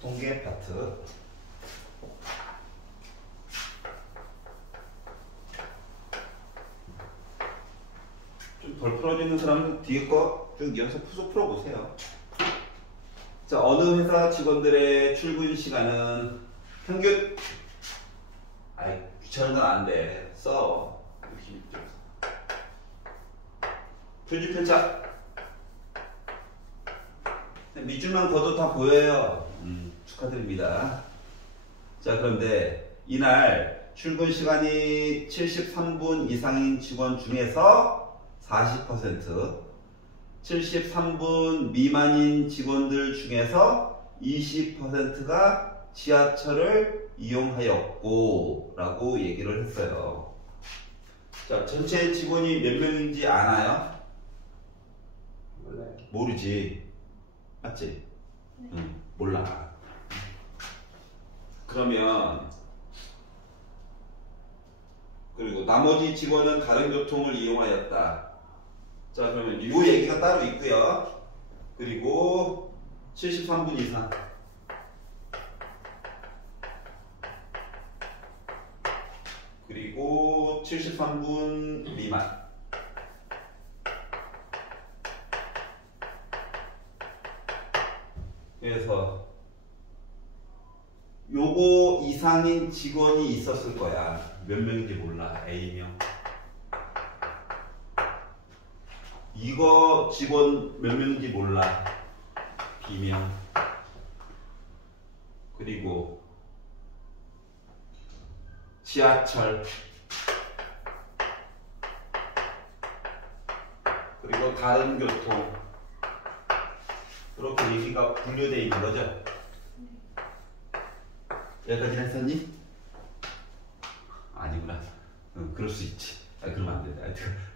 통계 파트. 좀 덜 풀어지는 사람은 뒤에 거 쭉 이어서 풀어보세요. 자, 어느 회사 직원들의 출근 시간은 평균, 아이, 귀찮은 건 안 돼. 써. 66점. 표지편차. 밑줄만 그어도 다 보여요. 축하드립니다. 자, 그런데 이날 출근 시간이 73분 이상인 직원 중에서 40%, 73분 미만인 직원들 중에서 20%가 지하철을 이용하였고 라고 얘기를 했어요. 자, 전체 직원이 몇 명인지 아나요? 몰라요. 모르지. 맞지? 네. 응, 몰라. 그러면 그리고 나머지 직원은 다른 교통을 이용하였다. 자, 그러면 이 얘기가 따로 있고요. 그리고 73분 이상. 그리고 73분 미만. 그래서 요거 이상인 직원이 있었을 거야. 몇 명인지 몰라. A명. 이거 직원 몇 명인지 몰라. B명. 그리고 지하철. 그리고 다른 교통. 그렇게 얘기가 분류되어 있는 거죠. 여기까지 했었니? 아니구나. 응, 그럴 수 있지. 아, 그러면 안 된다.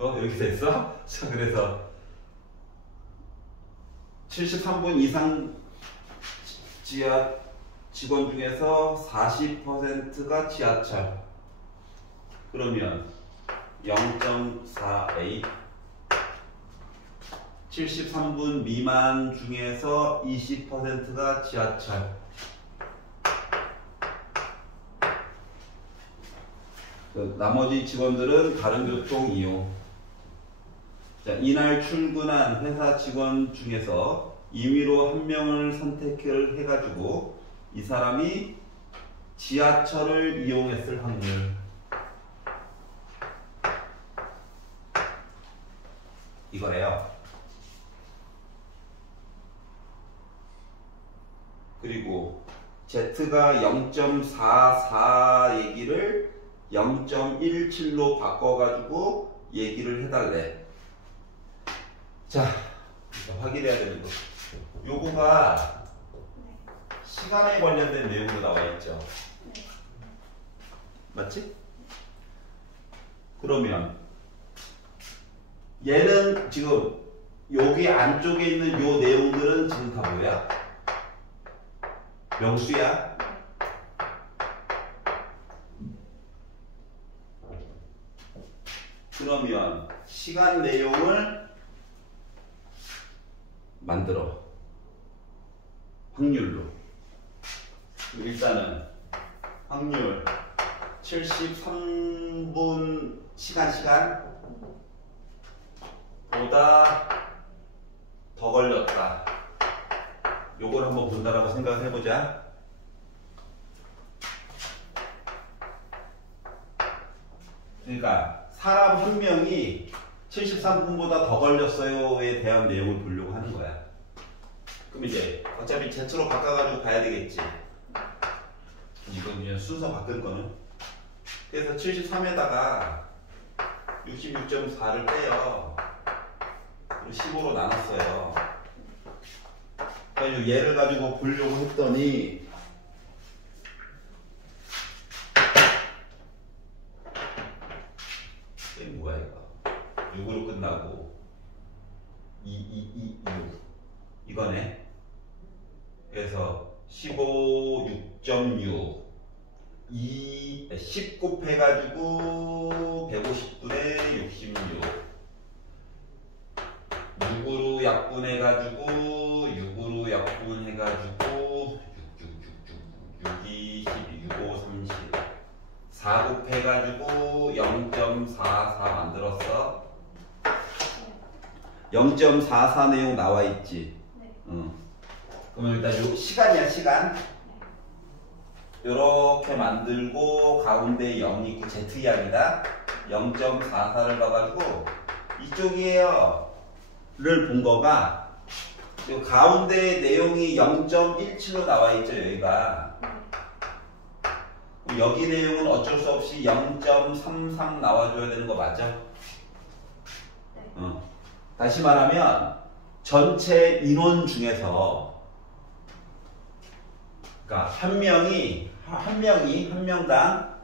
여기 됐어? 자, 그래서 73분 이상 지하 직원 중에서 40%가 지하철. 그러면 0.4A. 73분 미만 중에서 20%가 지하철. 나머지 직원들은 다른 교통 이용. 자, 이날 출근한 회사 직원 중에서 임의로 한 명을 선택을 해가지고 이 사람이 지하철을 이용했을 확률. 이거래요. 그리고 Z가 0.44 얘기를 0.17로 바꿔가지고 얘기를 해달래. 자, 확인해야 되는 거. 요거가 시간에 관련된 내용으로 나와 있죠. 맞지? 그러면 얘는 지금 여기 안쪽에 있는 요 내용들은 지금 다 뭐야? 명수야. 그러면 시간 내용을 만들어. 확률로. 일단은 확률 73분 시간 보다 더 걸렸다. 요걸 한번 본다라고 생각을 해보자. 그러니까 사람 한 명이 73분보다 더 걸렸어요에 대한 내용을 보려고 하는 거야. 그럼 이제 어차피 Z로 바꿔가지고 가야 되겠지. 이건 그냥 순서 바꾼 거는. 그래서 73에다가 66.4를 빼요. 그리고 15로 나눴어요. 그래서 얘를 가지고 보려고 했더니 이게 뭐야 이거. 6으로 끝나고 6 이거네. 그래서 15, 6.6 10 곱해가지고 150분의 66 6으로 약분해가지고 6으로 약분해가지고 6 4 곱해가지고 0.44 만들었어. 0.44 내용 나와 있지. 그러면 일단 요 시간이야, 시간. 요렇게 만들고 가운데 0이 있고 Z 이야기다. 0.44를 봐가지고 이쪽이에요. 를 본 거가 요 가운데 내용이 0.17로 나와 있죠, 여기가. 여기 내용은 어쩔 수 없이 0.33 나와줘야 되는 거 맞아? 다시 말하면 전체 인원 중에서 그러니까 한 명당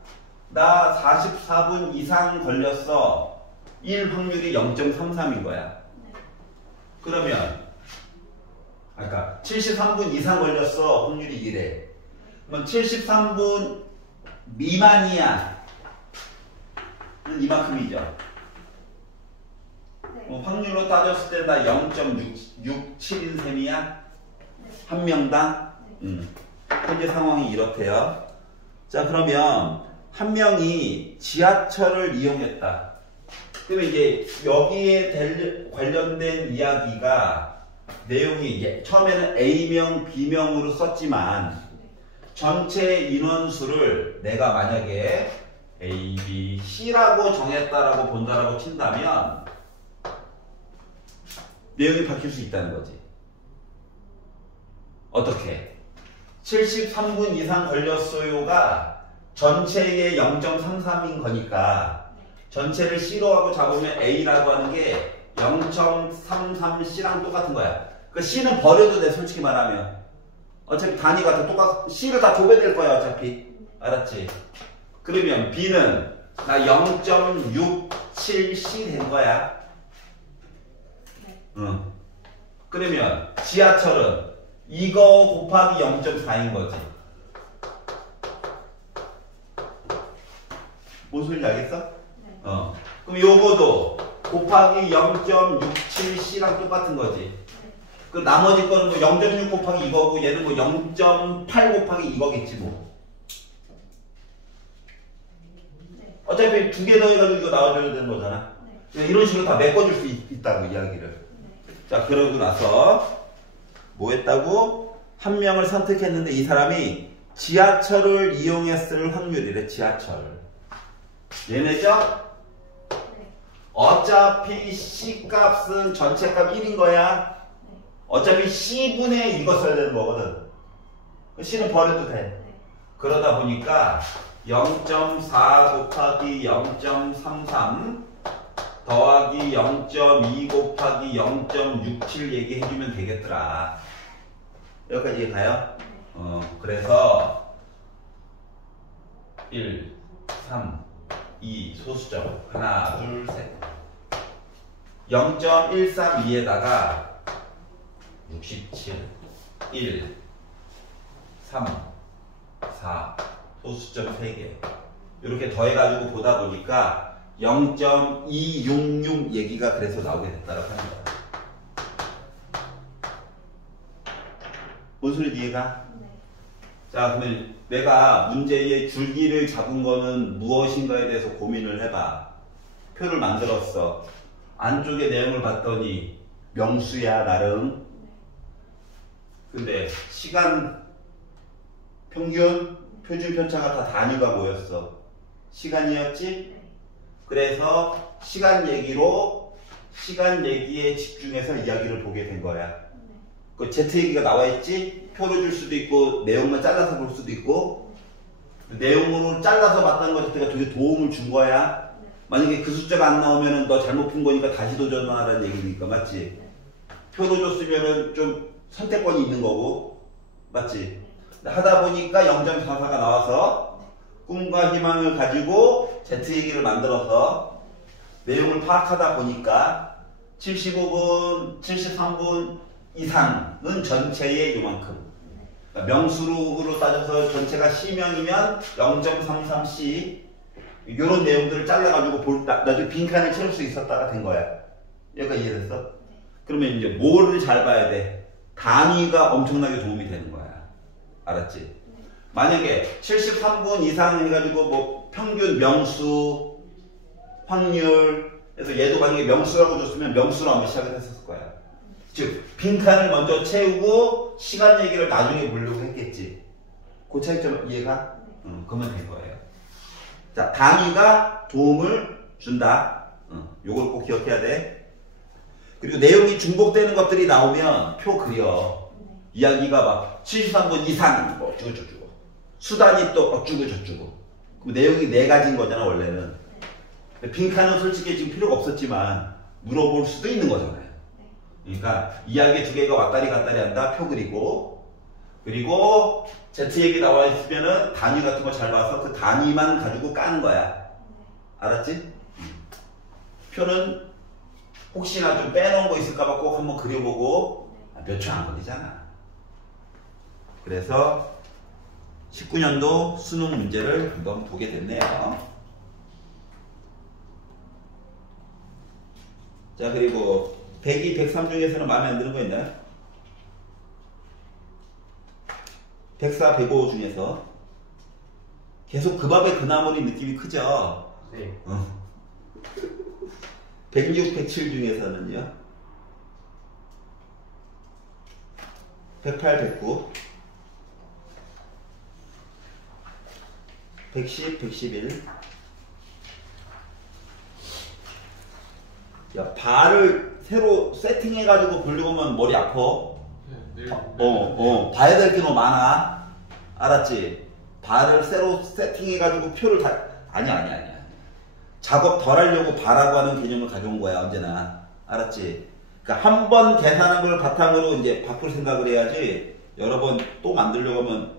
나 44분 이상 걸렸어. 1 확률이 0.33인 거야. 그러면 아까 73분 이상 걸렸어. 확률이 1에. 그럼 73분 미만이야. 이만큼이죠. 확률로 따졌을 때 나 0.67인 셈이야. 한 명당. 현재 상황이 이렇대요. 자, 그러면 한 명이 지하철을 이용했다. 그러면 이제 여기에 관련된 이야기가 내용이 이제 처음에는 A명, B명으로 썼지만 전체 인원수를 내가 만약에 A, B, C라고 정했다라고 본다라고 친다면 내용이 바뀔 수 있다는 거지. 어떻게? 73분 이상 걸렸어요가 전체의 0.33인 거니까 전체를 C로 하고 잡으면 A라고 하는 게 0.33C랑 똑같은 거야. 그 C는 버려도 돼, 솔직히 말하면. 어차피 단위가 다 C를 다 좁아야 될 거야, 어차피. 알았지? 그러면 B는 나 0.67C 된 거야. 그러면 지하철은 이거 곱하기 0.4인 거지. 뭔 소리인지 알겠어? 그럼 요거도 곱하기 0.67C랑 똑같은 거지. 그 나머지 거는 뭐 0.6 곱하기 이거고 얘는 뭐 0.8 곱하기 이거겠지 뭐. 어차피 두 개 더해가지고 이거 나와줘야 되는 거잖아. 이런 식으로 다 메꿔줄 수 있다고 이야기를. 자, 그러고 나서 뭐 했다고? 한 명을 선택했는데 이 사람이 지하철을 이용했을 확률이래. 지하철. 얘네죠? 어차피 C 값은 전체 값 1인 거야. 어차피 C분의 이거 써야 되는 거거든. C는 버려도 돼. 그러다 보니까 0.4 곱하기 0.33 더하기 0.2 곱하기 0.67 얘기해주면 되겠더라. 여기까지 이해가요? 그래서 1, 3, 2 소수점 하나, 둘, 셋 0.132에다가 67, 1, 3, 4 소수점 3개 이렇게 더해가지고 보다 보니까 0.266 얘기가 그래서 나오게 됐다고 하는 거야. 뭔 소리인지 이해가? 자, 그러면 내가 문제의 줄기를 잡은 거는 무엇인가에 대해서 고민을 해봐. 표를 만들었어. 안쪽에 내용을 봤더니 명수야, 나름. 근데 시간 평균, 표준 편차가 다 단위가 뭐였어? 시간이었지? 그래서 시간 얘기에 집중해서 이야기를 보게 된 거야. 그 Z 얘기가 나와 있지? 표로 줄 수도 있고 내용만 잘라서 볼 수도 있고 내용으로 잘라서 봤다는 것 자체가 되게 도움을 준 거야. 만약에 그 숫자가 안 나오면 너 잘못 푼 거니까 다시 도전하라는 얘기니까. 맞지? 표로 줬으면 좀 선택권이 있는 거고. 맞지? 하다 보니까 0.44가 나와서 꿈과 희망을 가지고 Z 얘기를 만들어서 내용을 파악하다 보니까 75분, 73분 이상은 전체의 요만큼. 그러니까 명수로 따져서 전체가 C명이면 0.33C 이런 내용들을 잘라가지고 나중에 빈칸을 채울 수 있었다가 된 거야. 여기까지 이해됐어? 그러면 이제 뭐를 잘 봐야 돼? 단위가 엄청나게 도움이 되는 거야. 알았지? 만약에 73분 이상 해가지고 뭐 평균 명수, 확률, 그래서 얘도 만약에 명수라고 줬으면 명수로 한번 시작을 했었을 거야. 즉 빈칸을 먼저 채우고 시간 얘기를 나중에 보려고 했겠지. 그 차이점 이해가? 그러면 된 거예요. 자, 단위가 도움을 준다. 요걸 꼭 기억해야 돼. 그리고 내용이 중복되는 것들이 나오면 표 그려. 이야기가 막 73분 이상 뭐 어쩌고저쩌고 수단이 또 어쩌고저쩌고 그 내용이 네 가지인 거잖아 원래는. 빈칸은 솔직히 지금 필요가 없었지만 물어볼 수도 있는 거잖아요. 그러니까 이야기 두 개가 왔다리 갔다리 한다. 표 그리고 Z 얘기 나와 있으면은 단위 같은 거 잘 봐서 그 단위만 가지고 까는 거야. 알았지? 표는 혹시나 좀 빼놓은 거 있을까봐 꼭 한번 그려보고 몇 초 안 걸리잖아. 그래서 19년도 수능 문제를 한번 보게 됐네요. 자, 그리고 102, 103 중에서는 마음에 안 드는 거 있나요? 104, 105 중에서 계속 그 밥에 그 나물이 느낌이 크죠? 네. 106, 107 중에서는요? 108, 109 110, 111 야, 발을 새로 세팅해가지고 보려고 하면 머리 아파. 봐야 될 게 너무 많아. 알았지? 발을 새로 세팅해가지고 표를 다, 아니야. 작업 덜 하려고 발하고 하는 개념을 가져온 거야, 언제나. 알았지? 그러니까 한 번 계산한 걸 바탕으로 이제 바꿀 생각을 해야지, 여러 번 또 만들려고 하면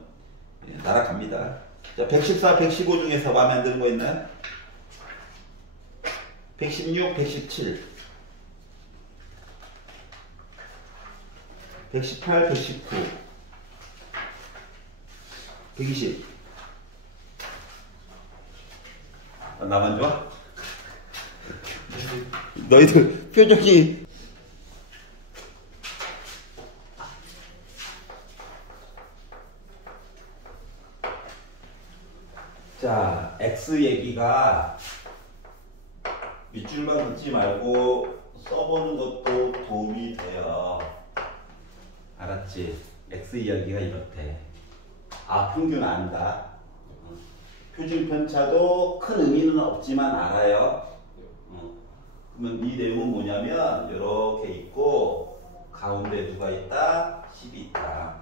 날아갑니다. 자, 114, 115 중에서 마음에 안 드는 거 있나요? 116, 117 118, 119 120 나만 좋아? 너희들 표정이 자, X 얘기가 밑줄만 긋지 말고 써보는 것도 도움이 돼요. 알았지? X 이야기가 이렇대. 아, 평균 안다. 표준 편차도 큰 의미는 없지만 알아요. 그러면 이 내용은 뭐냐면 이렇게 있고 가운데 누가 있다? 10이 있다.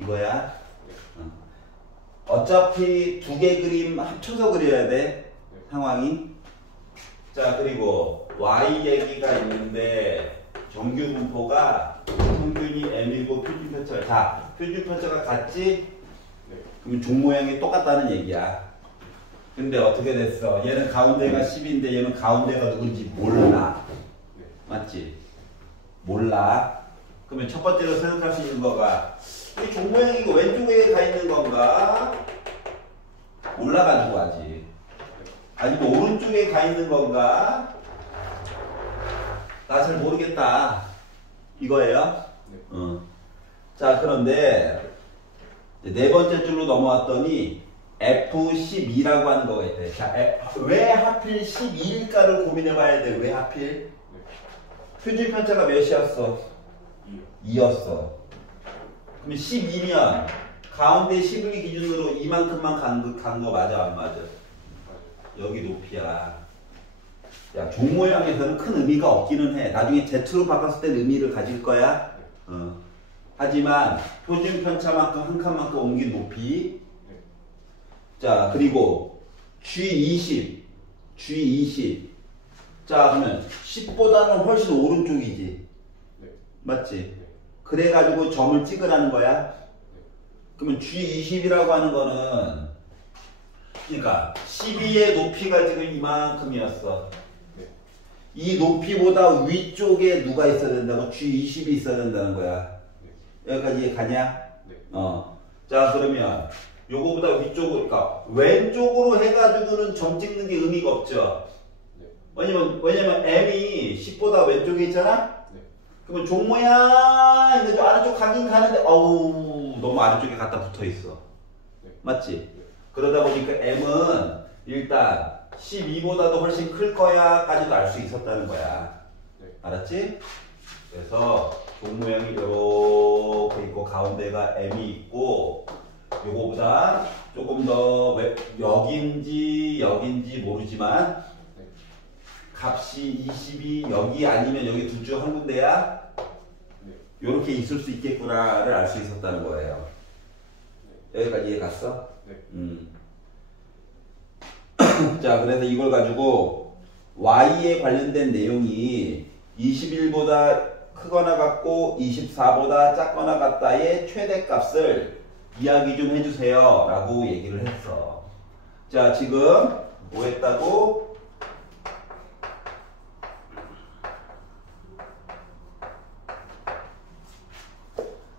이거야. 어차피 두 개 그림 합쳐서 그려야 돼. 상황이. 자, 그리고 Y 얘기가 있는데 정규 분포가 평균이 M이고 표준 편차가, 자, 표준 편차가 같지? 그럼 종 모양이 똑같다는 얘기야. 근데 어떻게 됐어? 얘는 가운데가 10인데 얘는 가운데가 누군지 몰라. 맞지? 몰라. 그러면 첫 번째로 생각할 수 있는 거가 이 종 모양이 이거 왼쪽에 가 있는 건가? 몰라가지고 하지. 아니면 오른쪽에 가 있는 건가? 나 잘 모르겠다. 이거예요? 자, 그런데 네 번째 줄로 넘어왔더니 F12라고 하는 거가 있대. 자, 왜 하필 12일까를 고민해 봐야 돼. 왜 하필? 표준 편차가 몇이었어? 2였어. 그럼 12면 가운데 10을 기준으로 이만큼만 간 거 맞아, 안 맞아? 여기 높이야. 야, 종 모양에서는 큰 의미가 없기는 해. 나중에 Z로 바꿨을 땐 의미를 가질 거야. 하지만 표준 편차만큼 한 칸만큼 옮긴 높이. 자, 그리고 G20. 자, 그러면 10보다는 훨씬 오른쪽이지. 맞지? 그래가지고 점을 찍으라는 거야. 그러면 G20이라고 하는 거는, 그러니까 12의 높이가 지금 이만큼이었어. 이 높이보다 위쪽에 누가 있어야 된다고? G20이 있어야 된다는 거야. 여기까지 가냐? 자, 그러면 요거보다 위쪽으로, 그러니까 왼쪽으로 해가지고는 점 찍는 게 의미가 없죠. 왜냐면 M이 10보다 왼쪽에 있잖아? 그러면 종 모양, 좀 아래쪽 가긴 가는데, 어우, 너무 아래쪽에 갖다 붙어 있어. 맞지? 그러다 보니까 m은 일단 12보다도 훨씬 클 거야까지도 알 수 있었다는 거야. 알았지? 그래서 종 모양이 이렇게 있고 가운데가 m이 있고 요거보다 조금 더 여긴지 모르지만 값이 20이 여기 아니면 여기 둘 중 한 군데야 요렇게 있을 수 있겠구나를 알 수 있었다는 거예요. 여기까지 이해 갔어? 자, 그래서 이걸 가지고 y에 관련된 내용이 21보다 크거나 같고 24보다 작거나 같다의 최대값을 이야기 좀 해주세요 라고 얘기를 했어. 자, 지금 뭐 했다고?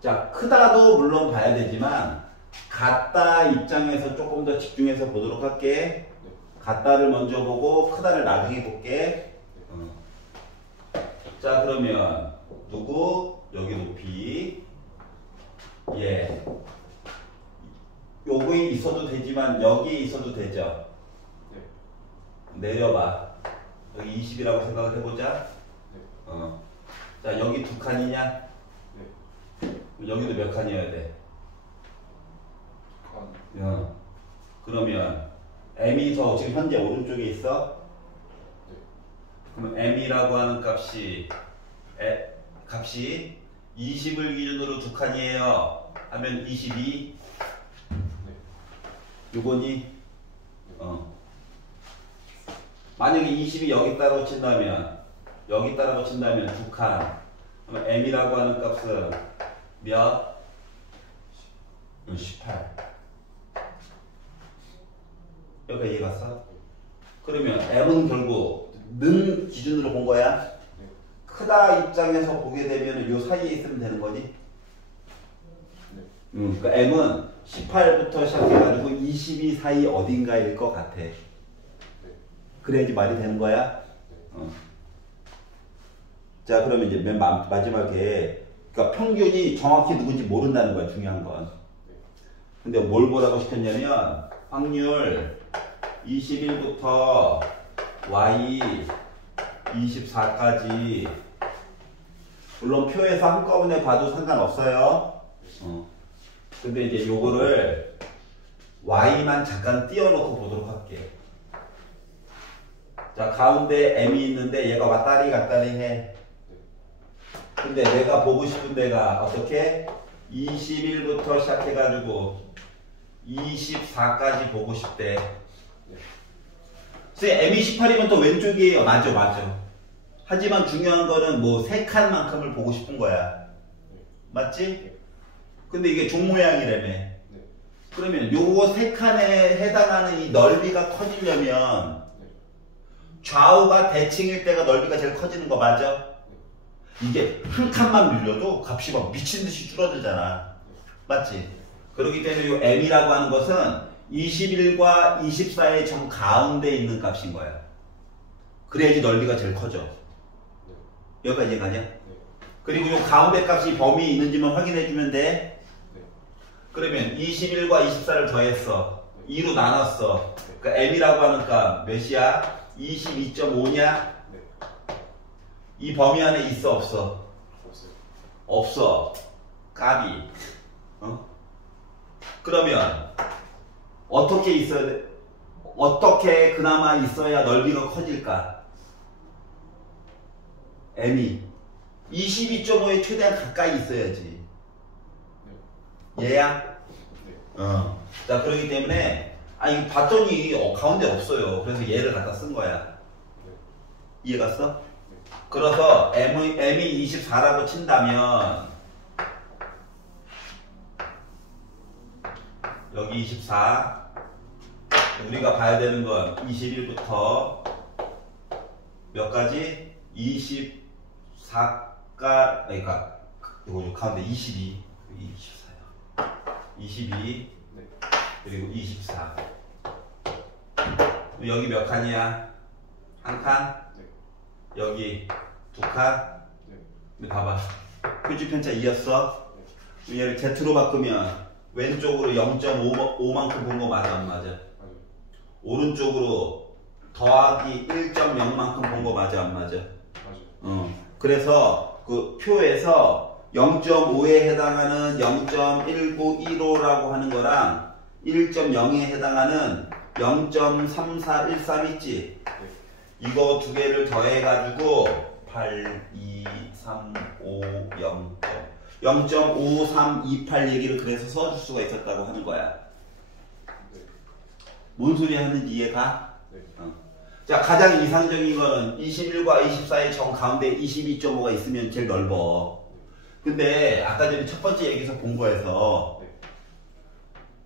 자, 크다도 물론 봐야 되지만 같다 입장에서 조금 더 집중해서 보도록 할게. 같다를 먼저 보고 크다를 나중에 볼게. 자, 그러면 누구? 여기 높이 예 요거에 있어도 되지만 여기에 있어도 되죠. 내려봐. 여기 20이라고 생각을 해보자. 자, 여기 두 칸이냐? 여기도 몇 칸이어야 돼? 그러면 m이 더 지금 현재 오른쪽에 있어? 그럼 m이라고 하는 값이 20을 기준으로 두 칸이에요 하면 22 요거니? 만약에 20이 여기 따라 붙인다면 두 칸 그럼 m이라고 하는 값은 몇? 18 여기까지 이해 갔어? 그러면 m은 결국 는 기준으로 본 거야? 크다 입장에서 보게 되면 요 사이에 있으면 되는 거지? 그러니까 m은 18부터 시작해가지고 22 사이 어딘가일 것 같아. 그래야지 말이 되는 거야? 자, 그러면 이제 맨 마지막에 그러니까 평균이 정확히 누군지 모른다는 거야, 중요한 건. 근데 뭘 보라고 시켰냐면 확률 21부터 y 24까지 물론 표에서 한꺼번에 봐도 상관없어요. 근데 이제 요거를 y만 잠깐 띄워놓고 보도록 할게. 자, 가운데 m이 있는데 얘가 왔다리 갔다리 해. 근데 내가 보고 싶은 데가 어떻게? 21부터 시작해가지고 24까지 보고 싶대. m이 18이면 또 왼쪽이에요. 맞죠. 하지만 중요한 거는 뭐 3칸만큼을 보고 싶은 거야. 맞지? 근데 이게 종 모양이라며. 그러면 요거 3칸에 해당하는 이 넓이가 커지려면 좌우가 대칭일 때가 넓이가 제일 커지는 거 맞아? 이게 한 칸만 밀려도 값이 막 미친듯이 줄어들잖아. 맞지? 그렇기 때문에 요 m이라고 하는 것은 21과 24의 정 가운데 있는 값인 거야. 그래야지 넓이가 제일 커져. 여기까지 가냐? 그리고 요 가운데 값이 범위에 있는지만 확인해 주면 돼. 그러면 21과 24를 더했어. 2로 나눴어. 그러니까 m이라고 하는 값 몇이야? 22.5냐? 이 범위 안에 있어 없어? 없어. 값이. 그러면 어떻게 있어야 돼? 어떻게 그나마 있어야 넓이가 커질까? m이 22.5에 최대한 가까이 있어야지. 얘야? 자, 그렇기 때문에 이거 봤더니 가운데 없어요. 그래서 얘를 갖다 쓴 거야. 이해 갔어? 그래서 m이 24라고 친다면 여기 24 우리가 봐야 되는 건 21부터 몇 가지? 24가 그러니까 이거 가운데 22 24야 22 그리고 24 여기 몇 칸이야? 한 칸? 여기 두 칸? 봐봐 표지 편차 2였어? 얘를 Z로 바꾸면 왼쪽으로 0.5만큼 본 거 맞아 안 맞아? 맞아요. 오른쪽으로 더하기 1.0만큼 본 거 맞아 안 맞아? 맞아요. 그래서 그 표에서 0.5에 해당하는 0.1915라고 하는 거랑 1.0에 해당하는 0.3413 있지? 네. 이거 두 개를 더해가지고 8, 2, 3, 5, 0.5328 얘기를 그래서 써줄 수가 있었다고 하는 거야. 네. 뭔 소리 하는지 이해가? 네. 자, 가장 이상적인 거는 21과 24의 정 가운데 22.5가 있으면 제일 넓어. 근데 아까 전에 첫 번째 얘기에서 본 거에서 네.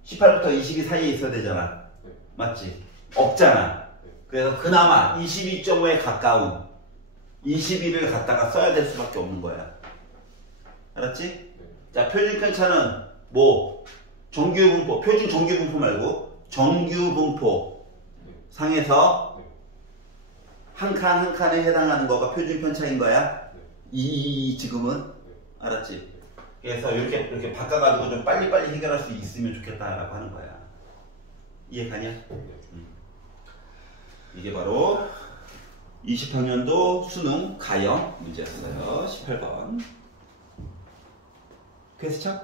18부터 22 사이에 있어야 되잖아. 네. 맞지? 없잖아. 네. 그래서 그나마 22.5에 가까운 21을 갖다가 써야 될 수밖에 없는 거야. 알았지? 네. 자, 표준편차는 뭐 정규분포, 표준 정규분포 말고 정규분포 네. 상에서 네. 한 칸 한 칸에 해당하는 거가 표준편차인 거야. 네. 이 지금은 네. 알았지? 그래서 이렇게 바꿔가지고 좀 빨리빨리 해결할 수 있으면 좋겠다라고 하는 거야. 이해가냐? 이게 바로 20학년도 수능 가형 문제였어요. 18번. 퀘스천?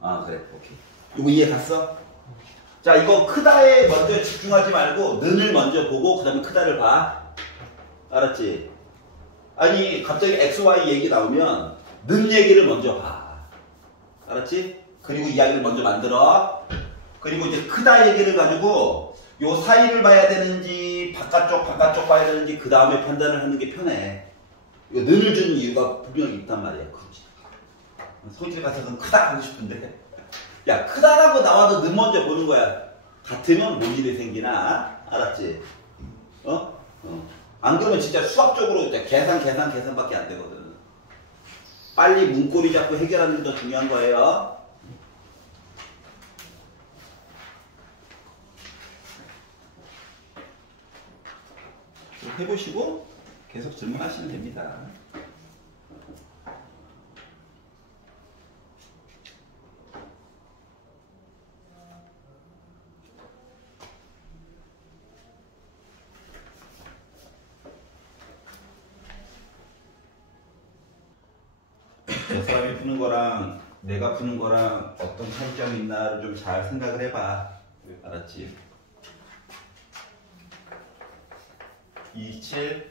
아, 그래. 오케이. 이거 이해 갔어? 자, 이거 크다에 먼저 집중하지 말고 는을 먼저 보고 그 다음에 크다를 봐. 알았지? 아니, 갑자기 XY 얘기 나오면 는 얘기를 먼저 봐. 알았지? 그리고 이야기를 먼저 만들어. 그리고 이제 크다 얘기를 가지고 요 사이를 봐야 되는지 바깥쪽 봐야 되는지 그 다음에 판단을 하는 게 편해. 이거 는을 주는 이유가 분명히 있단 말이야. 그렇지. 성질 같아서는 크다 하고 싶은데 야, 크다라고 나와도 는 먼저 보는 거야. 같으면 뭔 일이 생기나? 알았지? 안 그러면 진짜 수학적으로 계산밖에 안 되거든. 빨리 문고리 잡고 해결하는 게 더 중요한 거예요. 해보시고 계속 질문하시면 됩니다. 저 사람이 푸는 거랑 내가 푸는 거랑 어떤 차이점이 있나를 좀 잘 생각을 해봐. 알았지? 27.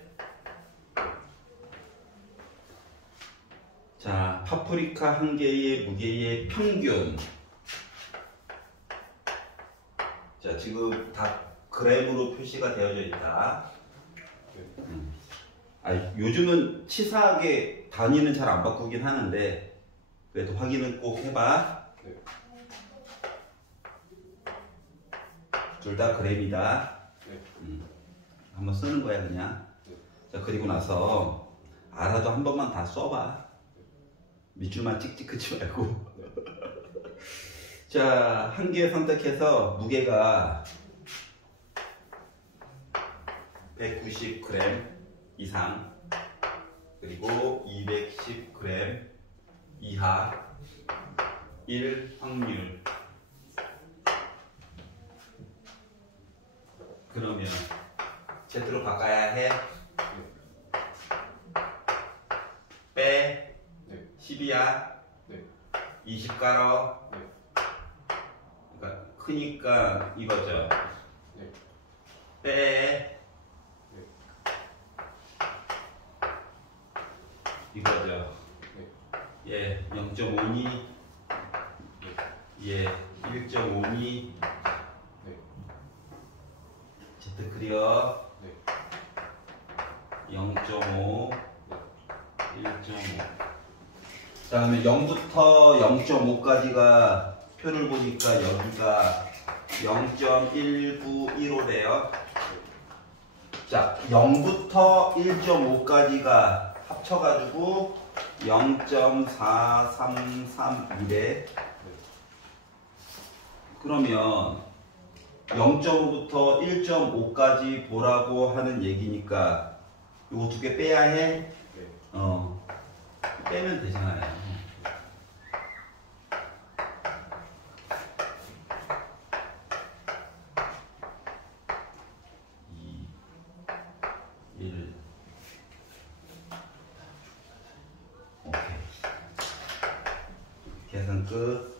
자, 파프리카 한 개의 무게의 평균. 자, 지금 다 그램으로 표시가 되어져 있다. 요즘은 치사하게 단위는 잘 안 바꾸긴 하는데 그래도 확인은 꼭 해봐. 네. 둘 다 그램이다. 네. 한번 쓰는 거야 그냥. 네. 자, 그리고 나서 알아도 한 번만 다 써봐. 밑줄만 찍찍 긋지 말고. 네. 자, 한 개 선택해서 무게가 190g 이상 그리고 210g 이하 1 확률. 그러면 Z로 바꿔야 해. 빼. 네. 10이야. 네. 20 깔어. 네. 그러니까 크니까 이거죠. 네. 빼. 이거죠. 네. 얘 0.5니 얘 1.5니 네. Z 클리어. 네. 0.5 네. 1.5. 자, 그러면 0부터 0.5까지가 표를 보니까 여기가 0.1915래요. 자, 0부터 1.5까지가 합쳐가지고 0.4331에 그러면 0.5부터 1.5까지 보라고 하는 얘기니까 요거 두 개 빼야 해? 네. 빼면 되잖아요. 끝.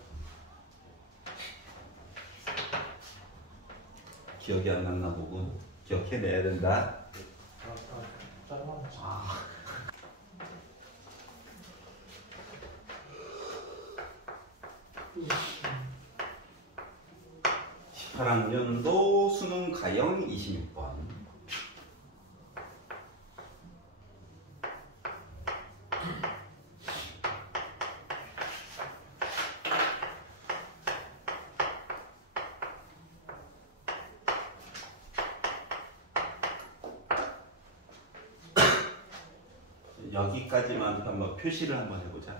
기억이 안 났나 보군. 기억해내야 된다. 아, 18학년도 수능 가형 26번. 여기까지만 한번 표시를 한번 해보자.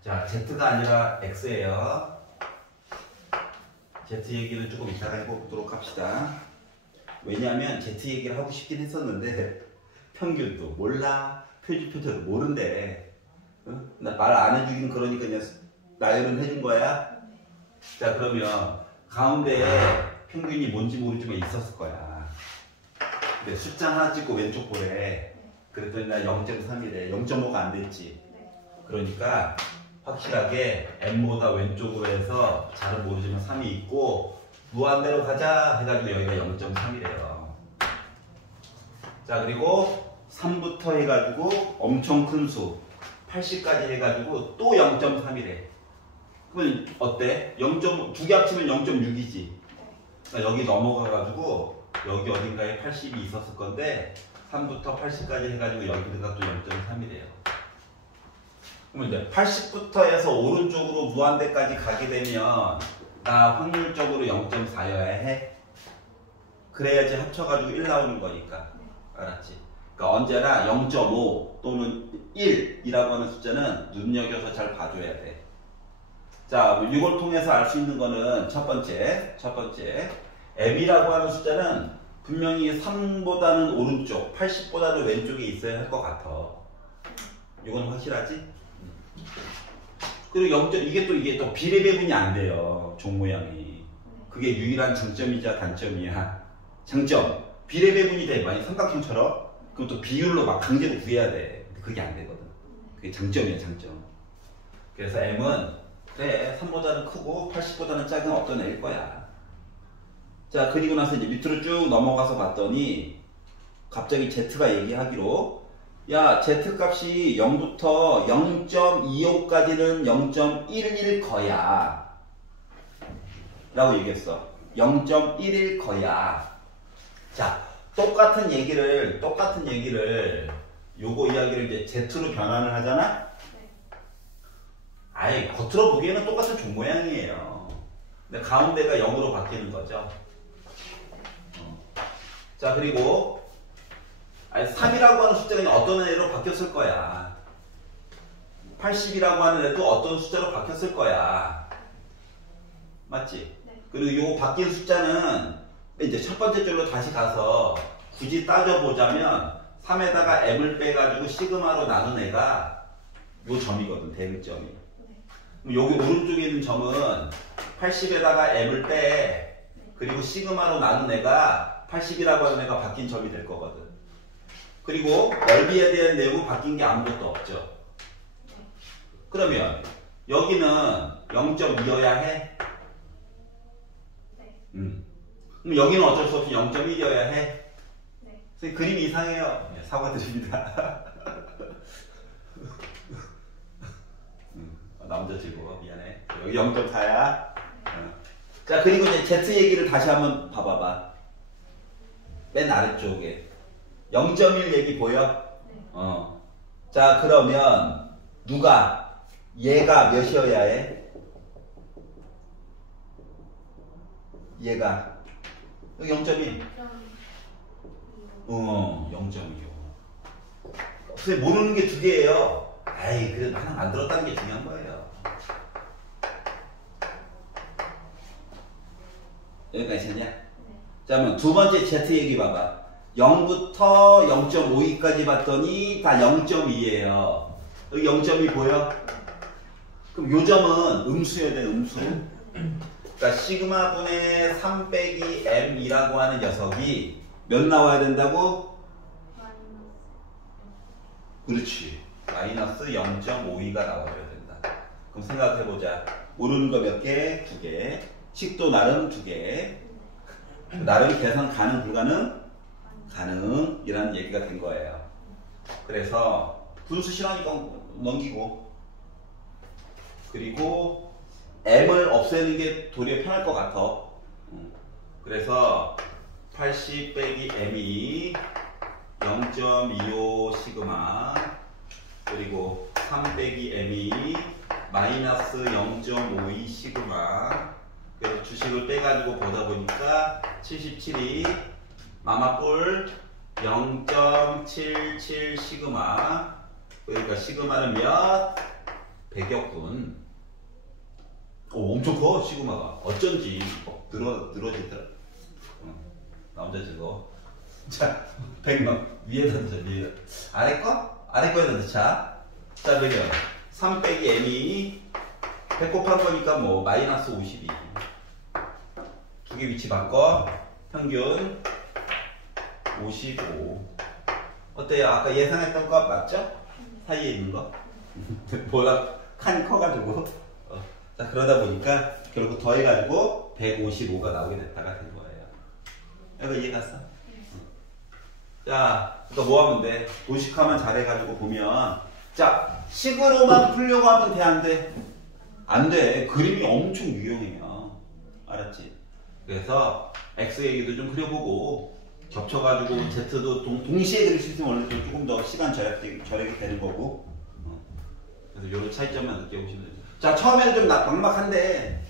자, Z가 아니라 X예요. Z 얘기는 조금 이따가 해보도록 합시다. 왜냐하면 Z 얘기를 하고 싶긴 했었는데 평균도 몰라, 표준표도 모른대. 응? 나 말 안 해주긴 그러니까 그냥 나열은 해준 거야. 자, 그러면 가운데에 평균이 뭔지 모르지만 있었을 거야. 근데 숫자 하나 찍고 왼쪽 보래. 그랬더니 나 0.3이래. 0.5가 안 됐지. 그러니까 확실하게 M보다 왼쪽으로 해서 잘은 모르지만 3이 있고 무한대로 가자 해가지고 여기가 0.3이래요. 자, 그리고 3부터 해가지고 엄청 큰 수 80까지 해가지고 또 0.3이래. 그러면 어때? 2개 합치면 0.6이지. 그러니까 여기 넘어가가지고 여기 어딘가에 80이 있었을 건데 3부터 80까지 해가지고 여기가 또 0.3이래요. 그러면 이제 80부터 해서 오른쪽으로 무한대까지 가게 되면 나 확률적으로 0.4여야 해. 그래야지 합쳐가지고 1 나오는 거니까. 알았지? 그러니까 언제나 0.5 또는 1이라고 하는 숫자는 눈여겨서 잘 봐줘야 돼. 자, 이걸 통해서 알 수 있는 거는 첫 번째 M이라고 하는 숫자는 분명히 3보다는 오른쪽, 80보다는 왼쪽에 있어야 할 것 같아. 이건 확실하지? 그리고 이게 또 비례배분이 안 돼요. 종 모양이. 그게 유일한 장점이자 단점이야. 장점. 비례배분이 돼. 만약 삼각형처럼. 그럼 또 비율로 막 강제로 구해야 돼. 그게 안 되거든. 그게 장점이야, 장점. 그래서 M은 그래, 3보다는 크고 80보다는 작은 어떤 애일 거야. 자, 그리고 나서 이제 밑으로 쭉 넘어가서 봤더니 갑자기 Z가 얘기하기로 야, Z 값이 0부터 0.25까지는 0.11 거야 라고 얘기했어. 0.1일 거야. 자, 똑같은 얘기를 요거 이야기를 이제 Z로 변환을 하잖아? 아예 겉으로 보기에는 똑같은 종 모양이에요. 근데 가운데가 0으로 바뀌는 거죠. 자, 그리고 3이라고 하는 숫자가 어떤 애로 바뀌었을 거야. 80이라고 하는 애도 어떤 숫자로 바뀌었을 거야. 맞지? 네. 그리고 요 바뀐 숫자는 이제 첫 번째 줄로 다시 가서 굳이 따져보자면 3에다가 M을 빼가지고 시그마로 나눈 애가 요 점이거든, 대극점이. 그럼 여기 오른쪽에 있는 점은 80에다가 M을 빼, 그리고 시그마로 나눈 애가 80이라고 하는 애가 바뀐 점이 될 거거든. 그리고 넓이에 대한 내용은 바뀐 게 아무것도 없죠. 그러면 여기는 0.2여야 해? 네. 그럼 여기는 어쩔 수 없이 0.1이어야 해? 네. 선생님 그림이 이상해요. 네, 사과드립니다. 남자 즐거워. 미안해. 여기 0.4야. 자, 그리고 이제 Z 얘기를 다시 한번 봐봐봐. 맨 아래쪽에 0.1 얘기 보여? 네. 자, 그러면 얘가 몇이어야 해? 얘가 여기 0.2. 0.25. 선생님 모르는 게 두 개예요. 아이, 그래도 하나 만들었다는 게 중요한 거예요. 여기까지 했냐? 네. 자, 그러면 두 번째 Z 얘기 봐봐. 0부터 0.52까지 봤더니 다 0.2예요. 여기 0.2 보여? 그럼 요 점은 음수여야 돼, 음수. 그러니까 시그마 분의 3 빼기 M이라고 하는 녀석이 몇 나와야 된다고? 그렇지. 마이너스 0.52가 나와줘야 된다. 그럼 생각해보자. 모르는 거 몇 개? 2개. 식도 나름 2개. 나름 계산 가능 불가능? 가능이라는 얘기가 된 거예요. 그래서 분수 싫어하니까 넘기고, 그리고 m을 없애는 게 도리어 편할 것 같아. 그래서 80 빼기 m이 0.25 시그마, 그리고 3 빼기 m이 마이너스 0.52 시그마. 그래서 주식을 빼가지고 보다 보니까 77이 마마뿔 0.77 시그마. 그러니까 시그마는 몇? 100여군. 오, 엄청 커 시그마가. 어쩐지 늘어지더라. 나 혼자 저거. 자, 100만 위에다 넣자. 위에 아래 거? 아래 거에다 넣자. 자, 그러면 3 빼기 m이 100 곱한 거니까 뭐 마이너스 52. 두 개 위치 바꿔. 평균 55. 어때요? 아까 예상했던 거 맞죠? 사이에 있는 거? 뭐라 칸이 커가지고. 자, 그러다 보니까 결국 더해가지고 155가 나오게 됐다가 된 거예요. 이거 이해 갔어? 자, 그러니까 뭐 하면 돼? 도식화만 잘해가지고 보면, 자, 식으로만 풀려고 하면 돼, 안 돼? 안 돼. 그림이 엄청 유용해요. 알았지? 그래서 X 얘기도 좀 그려보고, 겹쳐가지고 Z도 동시에 그릴 수 있으면 원래 조금 더 시간 절약이 되는 거고. 그래서 이런 차이점만 느껴보시면 돼요. 자, 처음에는 좀 막막한데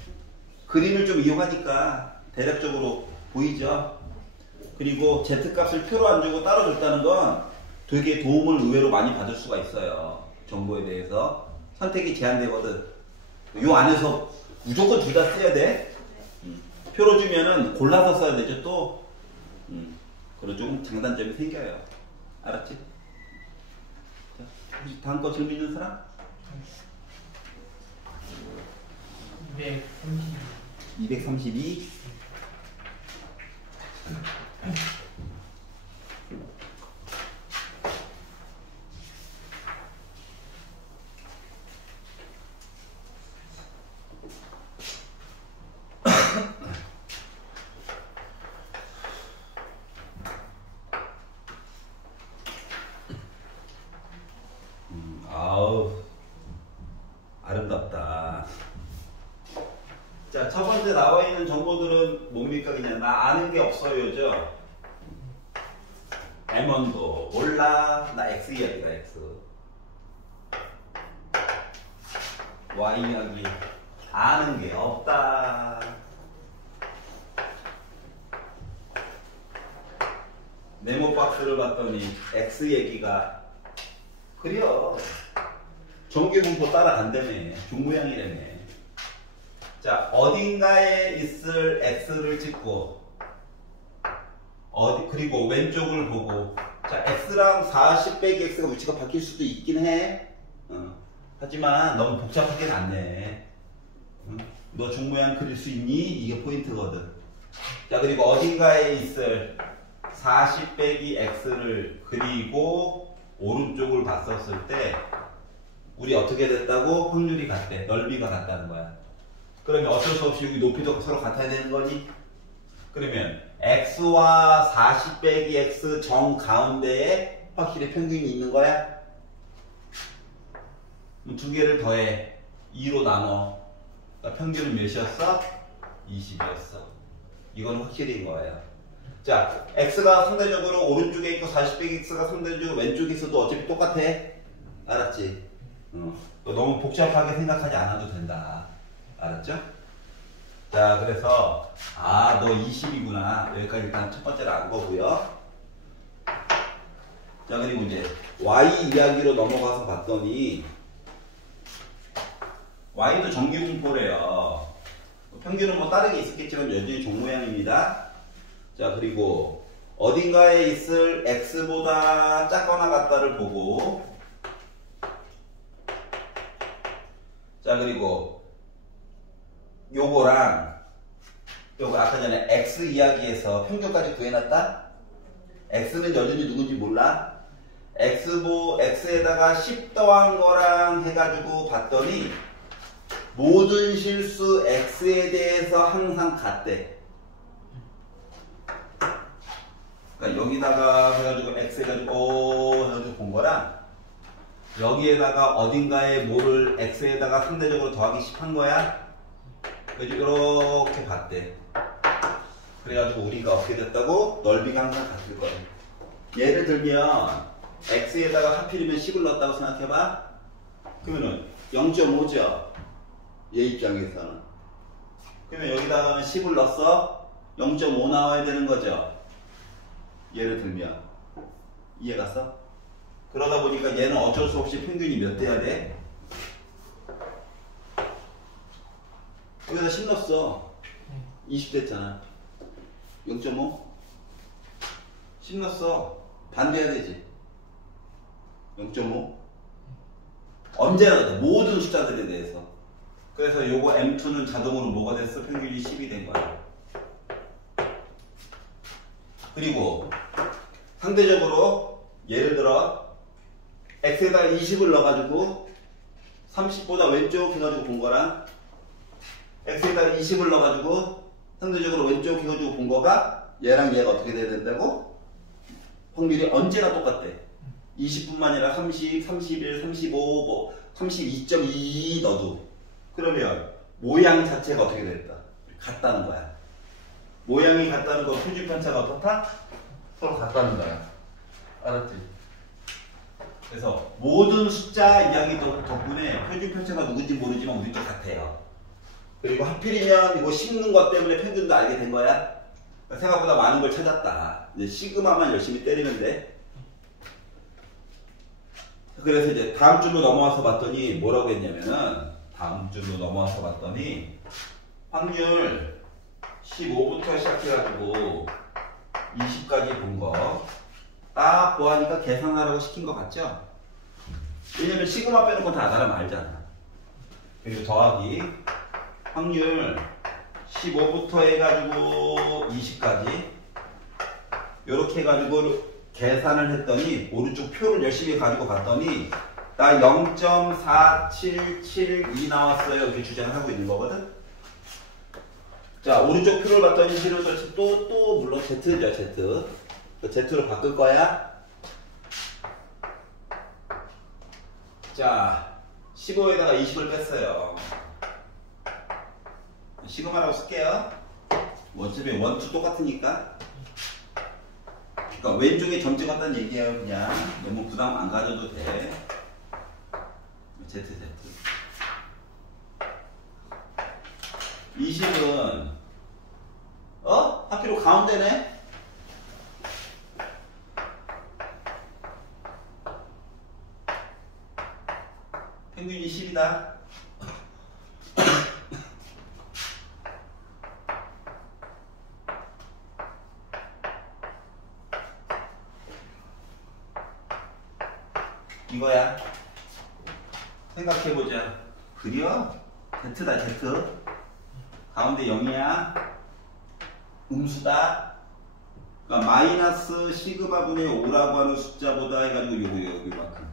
그림을 좀 이용하니까 대략적으로 보이죠? 그리고 Z값을 표로 안 주고 따로 줬다는 건 되게 도움을 의외로 많이 받을 수가 있어요. 정보에 대해서. 선택이 제한되거든. 요 안에서 무조건 둘 다 써야 돼. 표로 주면은 골라서 써야 되죠, 또. 그런 조금 장단점이 생겨요. 알았지? 자, 혹시 다음 거 질문 있는 사람? 232. 아우, 아름답다. 자, 첫 번째 나와 있는 정보들은 뭡니까? 그냥 나 아는 게 없어요죠. M1도 몰라. 나 X 이야기다, X. Y 이야기 아는 게 없다. 네모 박스를 봤더니 X 얘기가 그려. 정규분포 따라간다며. 종모양이라며. 자, 어딘가에 있을 X를 찍고, 그리고 왼쪽을 보고, 자, X랑 40 빼기 X가 위치가 바뀔 수도 있긴 해. 하지만 너무 복잡하긴 않네. 너 종모양 그릴 수 있니? 이게 포인트거든. 자, 그리고 어딘가에 있을 40 빼기 X를 그리고 오른쪽을 봤었을 때, 우리 어떻게 됐다고? 확률이 같대. 넓이가 같다는 거야. 그러면 어쩔 수 없이 여기 높이도 서로 같아야 되는 거니? 그러면 x와 40 빼기 x 정 가운데에 확실히 평균이 있는 거야? 두 개를 더해 2로 나눠. 그러니까 평균은 몇이었어? 20이었어. 이건 확실히인 거예요. 자, x가 상대적으로 오른쪽에 있고 40 빼기 x가 상대적으로 왼쪽에 있어도 어차피 똑같아. 알았지? 너무 복잡하게 생각하지 않아도 된다. 알았죠? 자, 그래서 너 20이구나. 여기까지 일단 첫 번째로 안 거고요. 자, 그리고 이제 y 이야기로 넘어가서 봤더니 y도 정규분포래요. 평균은 뭐 다르게 있었겠지만 여전히 종모양입니다. 자, 그리고 어딘가에 있을 x보다 작거나 같다를 보고, 자, 그리고 요거랑 요거 아까 전에 x 이야기에서 평균까지 구해놨다? x는 여전히 누군지 몰라? x에다가 10 더한 거랑 해가지고 봤더니 모든 실수 x에 대해서 항상 같대. 그러니까 여기다가 해가지고 x 해가지고 해가지고 본 거랑 여기에다가 어딘가에 뭐를 x에다가 상대적으로 더하기 10 한 거야. 그래서 이렇게 봤대. 그래가지고 우리가 어떻게 됐다고? 넓이가 항상 같을 거야. 예를 들면 x에다가 하필이면 10을 넣었다고 생각해봐. 그러면은 0.5죠. 얘 입장에서는. 그러면 여기다가 10을 넣었어. 0.5 나와야 되는 거죠. 예를 들면 이해 갔어? 그러다 보니까 얘는 어쩔 수 없이 평균이 몇 돼야 돼? 여기다 10 넣었어. 20 됐잖아. 0.5? 10 넣었어. 반대해야 되지. 0.5? 언제나 그래. 모든 숫자들에 대해서. 그래서 요거 M2는 자동으로 뭐가 됐어? 평균이 10이 된 거야. 그리고 상대적으로 예를 들어 x에다가 20을 넣어가지고 30보다 왼쪽 해가지고 본 거랑 x에다가 20을 넣어가지고 상대적으로 왼쪽 해가지고 본 거가 얘랑 얘가 어떻게 돼야 된다고? 확률이 언제나 똑같대. 20뿐만 아니라 30, 31, 35, 뭐 32.2 넣어도 그러면 모양 자체가 어떻게 됐다? 같다는 거야. 모양이 같다는 거 표준 편차가 어떻다? 서로 같다는 거야. 알았지? 그래서 모든 숫자 이야기 덕분에 표준 편차가 누군지 모르지만 우리도 같아요. 그리고 하필이면 이거 씹는 것 때문에 평균도 알게 된 거야. 생각보다 많은 걸 찾았다. 이제 시그마만 열심히 때리면 돼. 그래서 이제 다음 줄로 넘어와서 봤더니 뭐라고 했냐면은 다음 줄로 넘어와서 봤더니 확률 15부터 시작해가지고 20까지 본 거 딱 보아니까 계산하라고 시킨 거 같죠? 왜냐면 시그마 빼는 건 다 사람 알잖아. 그리고 더하기 확률 15부터 해가지고 20까지 요렇게 해가지고 계산을 했더니 오른쪽 표를 열심히 가지고 갔더니 나 0.4772 나왔어요. 이렇게 주장을 하고 있는 거거든. 자, 오른쪽 표를 봤더니 실은 또 물론 Z죠, Z. Z로 바꿀 거야. 자, 15에다가 20을 뺐어요. 시그마라고 쓸게요. 어차피 원투 똑같으니까. 그러니까 왼쪽에 점 찍었다는 얘기예요. 그냥 너무 부담 안 가져도 돼. Z. 20은 하필로 가운데네. 평균이 10이다. 이거야. 생각해보자. 그려? Z다, Z. 가운데 0이야. 음수다. 그러니까 마이너스 시그마 분의 5라고 하는 숫자보다 해가지고 요만큼.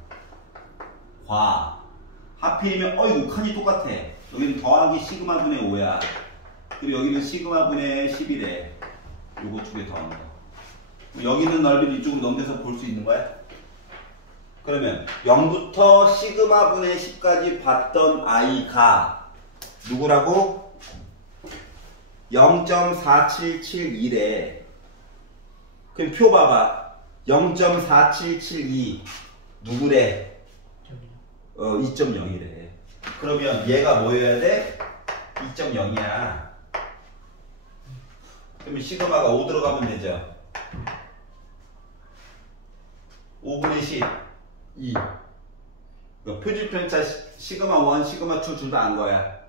하필이면 이거 칸이 똑같아. 여기는 더하기 시그마 분의 5야. 그리고 여기는 시그마 분의 10이래. 요거 두 개 더한 거. 여기 있는 넓이를 이쪽으로 넘겨서 볼 수 있는 거야? 그러면 0부터 시그마 분의 10까지 봤던 아이가 누구라고? 0.4772래. 그럼 표 봐봐. 0.4772 누구래? 2.0이래. 그러면 얘가 뭐여야 돼? 2.0이야. 그러면 시그마가 5 들어가면 되죠. 5분의 10 2. 표준 편차 시그마 1, 시그마 2 둘 다 안 거야.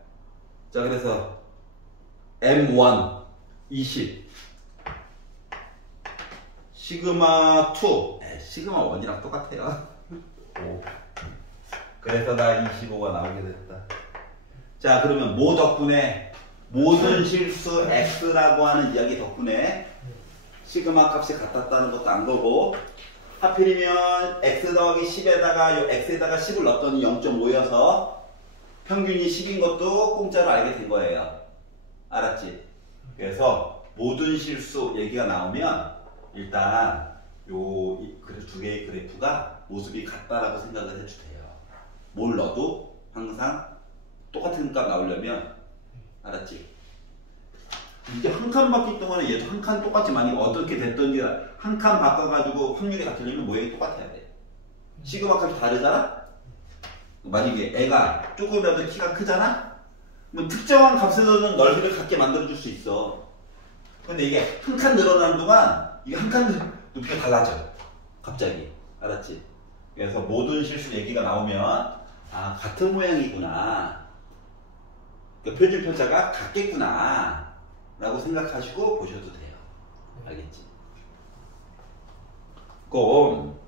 자, 그래서 M1 20 시그마 2 시그마 1이랑 똑같아요. 5. 그래서 나 25가 나오게 됐다. 자, 그러면 뭐 덕분에 모든 실수 X라고 하는 이야기 덕분에 시그마 값이 같았다는 것도 안 거고, 하필이면 X 더하기 10에다가 요 X에다가 10을 넣었더니 0.5여서 평균이 10인 것도 공짜로 알게 된 거예요. 알았지? 그래서 모든 실수 얘기가 나오면 일단 두 개의 그래프가 모습이 같다라고 생각을 해주세요. 뭘 넣어도 항상 똑같은 값 나오려면 알았지? 이제 한 칸 바뀔 동안에 얘도 한 칸 똑같이 만약에 어떻게 됐던지 한 칸 바꿔가지고 확률이 같으려면 모양이 똑같아야 돼. 시그마 값이 다르잖아? 만약에 애가 조금이라도 키가 크잖아? 그럼 특정한 값에서는 넓이를 같게 만들어줄 수 있어. 근데 이게 한 칸 늘어나는 동안 이게 한 칸 높이가 달라져. 갑자기. 알았지? 그래서 모든 실수 얘기가 나오면 아 같은 모양이구나. 그러니까 표준 편차가 같겠구나 라고 생각하시고 보셔도 돼요. 알겠지? 그럼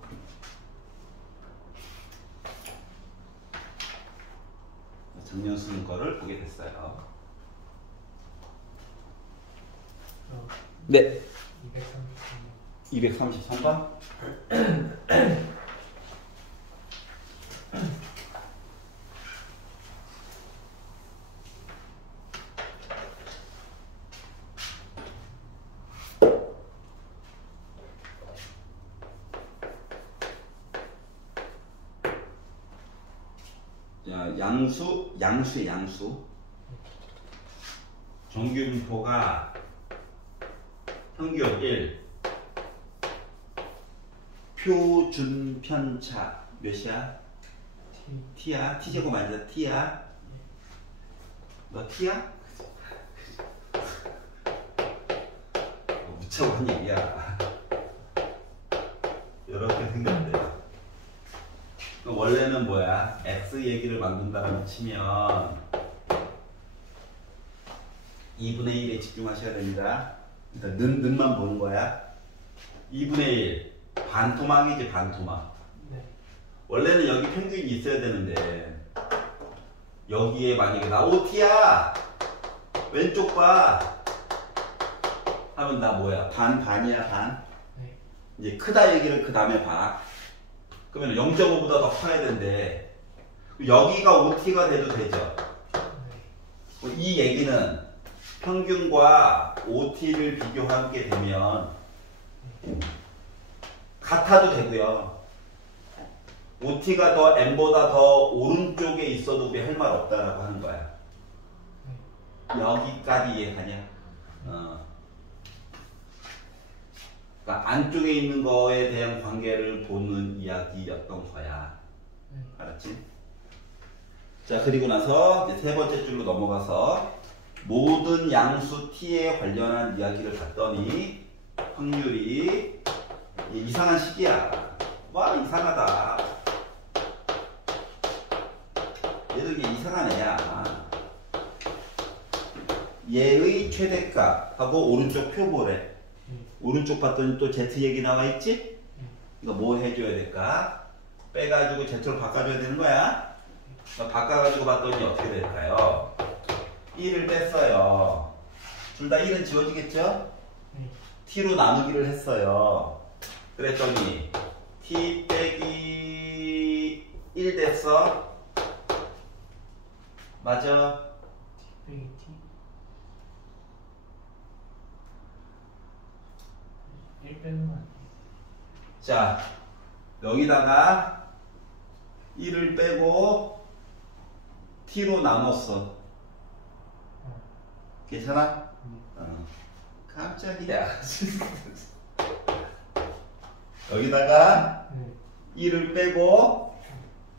작년 쓰는 거를 보게 됐어요. 네. 233번? 자, 양수의 양수. 정규분포가 평균 1. 표준 편차 몇이야? T야? T제곱 아니야? T야? 너 T야? 무척한 얘기야. 이렇게 생겼대요. 원래는 뭐야? X 얘기를 만든다고 치면 2분의 1에 집중하셔야 됩니다. 일단 는만 보는 거야. 2분의 1 반토막이지 반토막. 네. 원래는 여기 평균이 있어야 되는데 여기에 만약에 나 OT야 왼쪽 봐 하면 나 뭐야? 반이야 반. 네. 이제 크다 얘기를 그 다음에 봐. 그러면 0.5보다 더 커야 되는데 여기가 OT가 돼도 되죠. 네. 이 얘기는 평균과 OT를 비교하게 되면 같아도 되고요. OT가 더 M보다 더 오른쪽에 있어도 우리 할 말 없다라고 하는 거야. 여기까지 이해가냐? 그러니까 안쪽에 있는 거에 대한 관계를 보는 이야기였던 거야. 알았지? 자, 그리고 나서 이제 세 번째 줄로 넘어가서 모든 양수 T에 관련한 이야기를 봤더니 확률이 이상한 식이야. 와, 이상하다. 얘들 이게 이상한 애야. 얘의 최대값하고 오른쪽 표보래. 오른쪽 봤더니 또 Z 얘기 나와 있지? 이거 뭐 해줘야 될까? 빼가지고 Z로 바꿔줘야 되는 거야. 바꿔가지고 봤더니 어떻게 될까요? 1을 뺐어요. 둘 다 1은 지워지겠죠? T로 나누기를 했어요. 그랬더니 T 빼기 1 됐어. 맞아? T 빼기 T 1 빼는 거 아니에요? 자, 여기다가 1을 빼고 T로 나눴어. 괜찮아? 깜짝이야. 여기다가 1을 빼고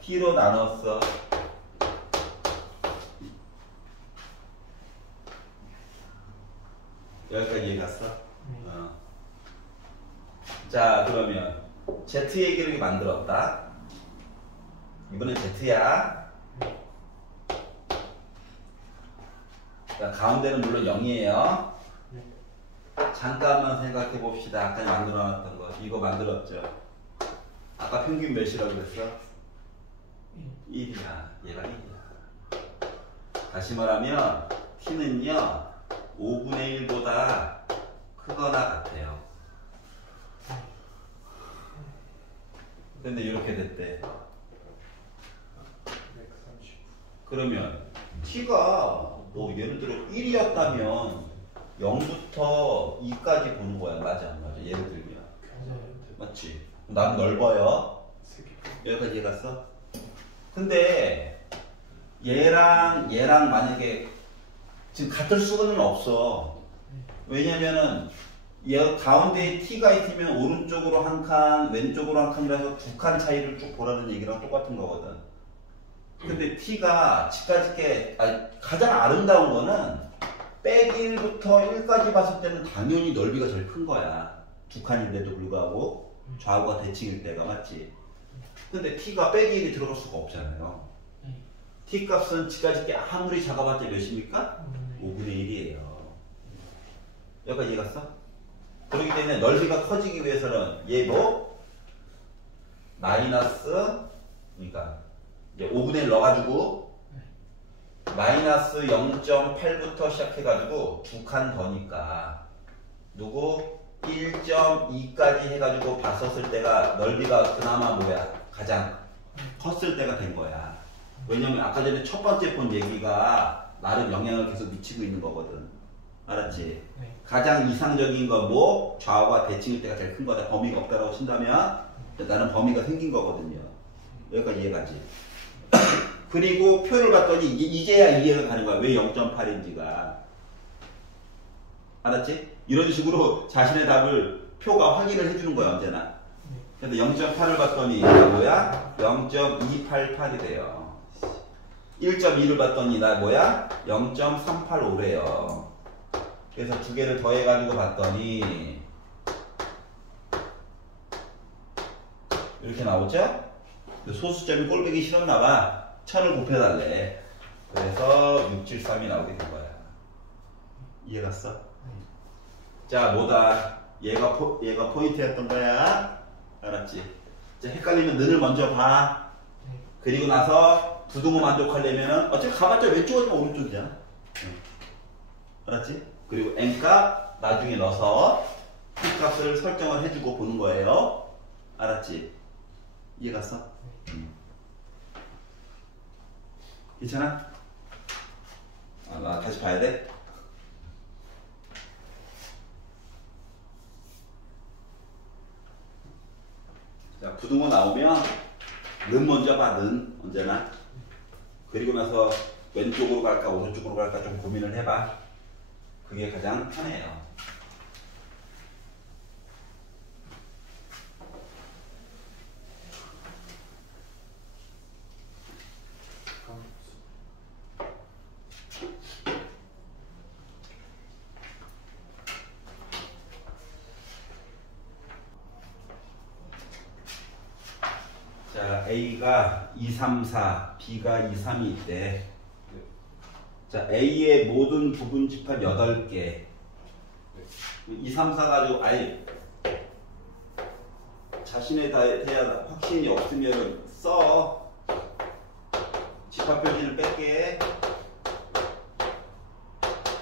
T로 나눴어. 여기까지 이해 갔어? 자, 그러면 Z 얘기를 만들었다. 이번엔 Z야. 자, 가운데는 물론 0이에요. 잠깐만 생각해 봅시다. 아까 만들어 놨던 거. 이거 만들었죠. 아까 평균 몇이라고 그랬어? 1이야. 얘가 1이야. 다시 말하면 T는요 5분의 1보다 크거나 같아요. 근데 이렇게 됐대. 139. 그러면 t가 뭐 예를 들어 1이었다면 0부터 2까지 보는 거야. 맞아 안 맞아? 예를 들면 맞아요. 맞지? 난 넓어요. 여기까지 이해갔어? 근데 얘랑 만약에 지금 같을 수는 없어. 왜냐면은 얘 가운데에 t가 있으면 오른쪽으로 한 칸, 왼쪽으로 한 칸이라서 두 칸 차이를 쭉 보라는 얘기랑 똑같은 거거든. 근데 t가 집까지 가장 아름다운 거는 빼기 1부터 1까지 봤을 때는 당연히 넓이가 제일 큰 거야. 두 칸인데도 불구하고 좌우가 대칭일 때가 맞지. 근데 t가 빼기 1이 들어갈 수가 없잖아요. t 값은 집까지 아무리 작아봤자 몇입니까? 5분의 1이에요. 여기까지 이해갔어? 그렇기 때문에 넓이가 커지기 위해서는 얘 뭐? 마이너스 그러니까 이제 5분의 1 넣어가지고 마이너스 0.8부터 시작해가지고 두 칸 더니까 누구? 1.2까지 해가지고 봤었을 때가 넓이가 그나마 뭐야? 가장 컸을 때가 된 거야. 왜냐면 아까 전에 첫 번째 본 얘기가 나름 영향을 계속 미치고 있는 거거든. 알았지? 네. 가장 이상적인 건 뭐? 좌우가 대칭일 때가 제일 큰 거다. 범위가 없다라고 친다면 나는 범위가 생긴 거거든요. 여기까지 이해가지? 그리고 표를 봤더니 이제야 이해가 가는 거야. 왜 0.8인지가. 알았지? 이런 식으로 자신의 답을 표가 확인을 해주는 거야, 언제나. 근데 0.8을 봤더니 나 뭐야? 0.288이 돼요. 1.2를 봤더니 나 뭐야? 0.385래요. 그래서 두 개를 더해가지고 봤더니 이렇게 나오죠? 소수점이 꼴보기 싫었나봐. 1000을 곱해달래. 그래서 673이 나오게 된 거야. 이해갔어? 자, 뭐다? 얘가 포인트였던 거야. 알았지? 자, 헷갈리면 는을 먼저 봐. 그리고 나서 부등호 만족하려면은 어차피 가봤자 왼쪽이면 오른쪽이잖아. 알았지? 그리고 n값 나중에 넣어서 t값을 설정을 해주고 보는 거예요. 알았지? 이해갔어? 괜찮아? 나 다시 봐야 돼? 자, 부등호 나오면 는 먼저 봐, 는 언제나. 그리고 나서 왼쪽으로 갈까 오른쪽으로 갈까 좀 고민을 해봐. 그게 가장 편해요. 자, A가 2, 3, 4, B가 2, 3이 있대. 자, A의 모든 부분 집합 8개. 2, 3, 4 가지고 아예 자신에 대한 확신이 없으면 써. 집합 표시를 뺄게.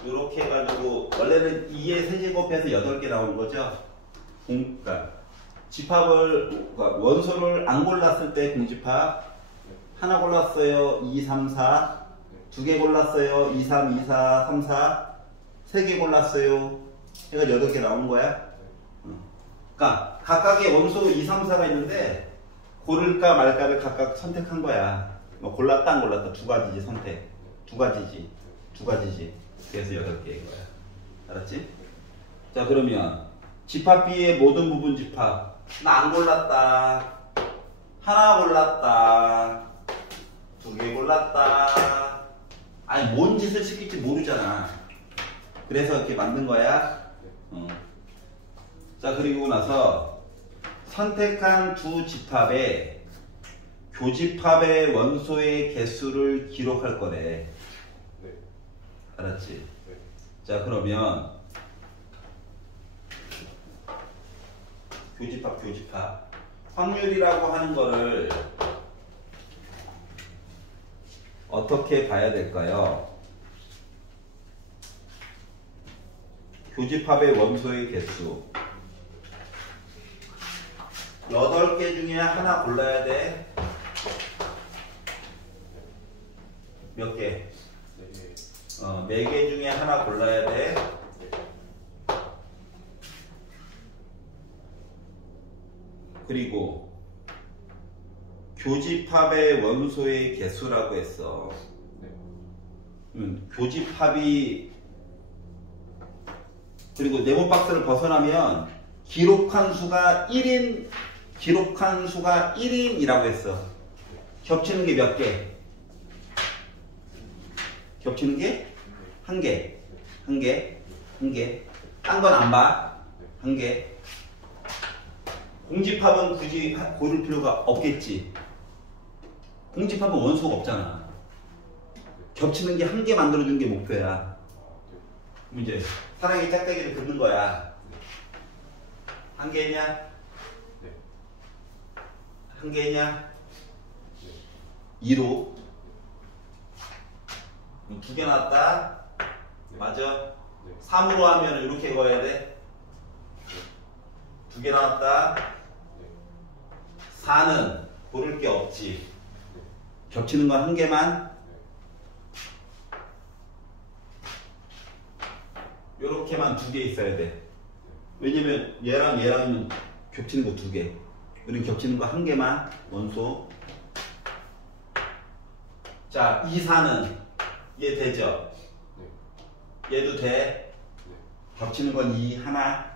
이렇게 해가지고 원래는 2의 세제곱해서 8개 나오는 거죠. 그러니까 집합을 원소를 안 골랐을 때 공집합 하나 골랐어요. 2, 3, 4 두 개 골랐어요. 2, 3, 2, 4, 3, 4 세 개 골랐어요. 해가 8개 나오는 거야. 그러니까 각각의 원소 2, 3, 4가 있는데 고를까 말까를 각각 선택한 거야. 뭐 골랐다 안 골랐다 두 가지지 선택. 두 가지지. 그래서 8개인 거야. 알았지? 자, 그러면 집합 B의 모든 부분 집합 나 안 골랐다. 하나 골랐다. 두 개 골랐다. 아니 뭔 짓을 시킬지 모르잖아. 그래서 이렇게 만든 거야. 자, 그리고 나서 선택한 두 집합의 교집합의 원소의 개수를 기록할 거래. 알았지? 자, 그러면 교집합 확률이라고 하는 거를 어떻게 봐야 될까요? 교집합의 원소의 개수 8개 중에 하나 골라야 돼. 몇 개? 4개. 4개 중에 하나 골라야 돼. 그리고 교집합의 원소의 개수라고 했어. 교집합이 그리고 네모 박스를 벗어나면 기록한 수가 1인이라고 했어. 겹치는 게 몇 개? 겹치는 게? 1개. 1개. 1개. 딴 건 안 봐. 1개. 공집합은 굳이 고를 필요가 없겠지. 공집합은 원소가 없잖아. 겹치는 게 1개 만들어주는 게 목표야. 그럼 이제 사랑의 짝대기를 긋는 거야. 1개냐? 1개냐? 2로 2개 나왔다. 맞아? 3으로 하면 이렇게 그어야 돼. 2개 나왔다. 4는 고를 게 없지. 겹치는 건 1개만. 요렇게만 2개 있어야 돼. 왜냐면 얘랑 겹치는 거 2개. 우리는 겹치는 거 1개만. 원소. 자, 2, 4는 얘 되죠? 얘도 돼. 겹치는 건 2, 하나.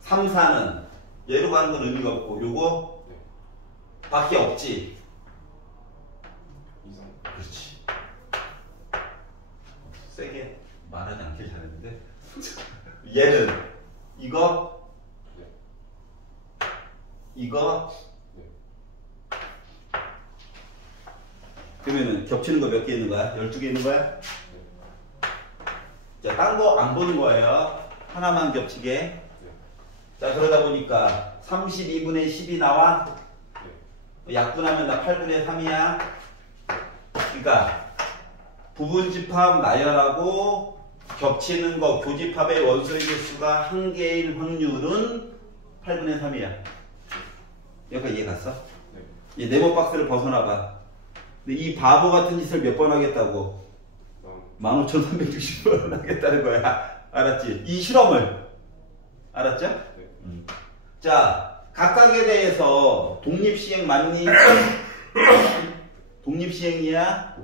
3, 4는 얘로 가는 건 의미가 없고 요거 밖에 없지. 그렇지. 세게 말하지 않길 잘했는데. 얘는 이거 그러면은 겹치는 거 몇 개 있는 거야? 12개 있는 거야? 자, 딴 거 안 보는 거예요. 하나만 겹치게. 자, 그러다 보니까 32분의 10이 나와. 약분하면 나 8분의 3이야. 그러니까 부분집합 나열하고 겹치는 거 교집합의 원소의 개수가 1개일 확률은 8분의 3이야. 여기까지 이해 갔어? 얘 네모 박스를 벗어나봐. 근데 이 바보 같은 짓을 몇 번 하겠다고? 15,360번 하겠다는 거야. 알았지? 이 실험을. 알았죠? 자, 각각에 대해서 독립시행 맞니? 독립시행이야?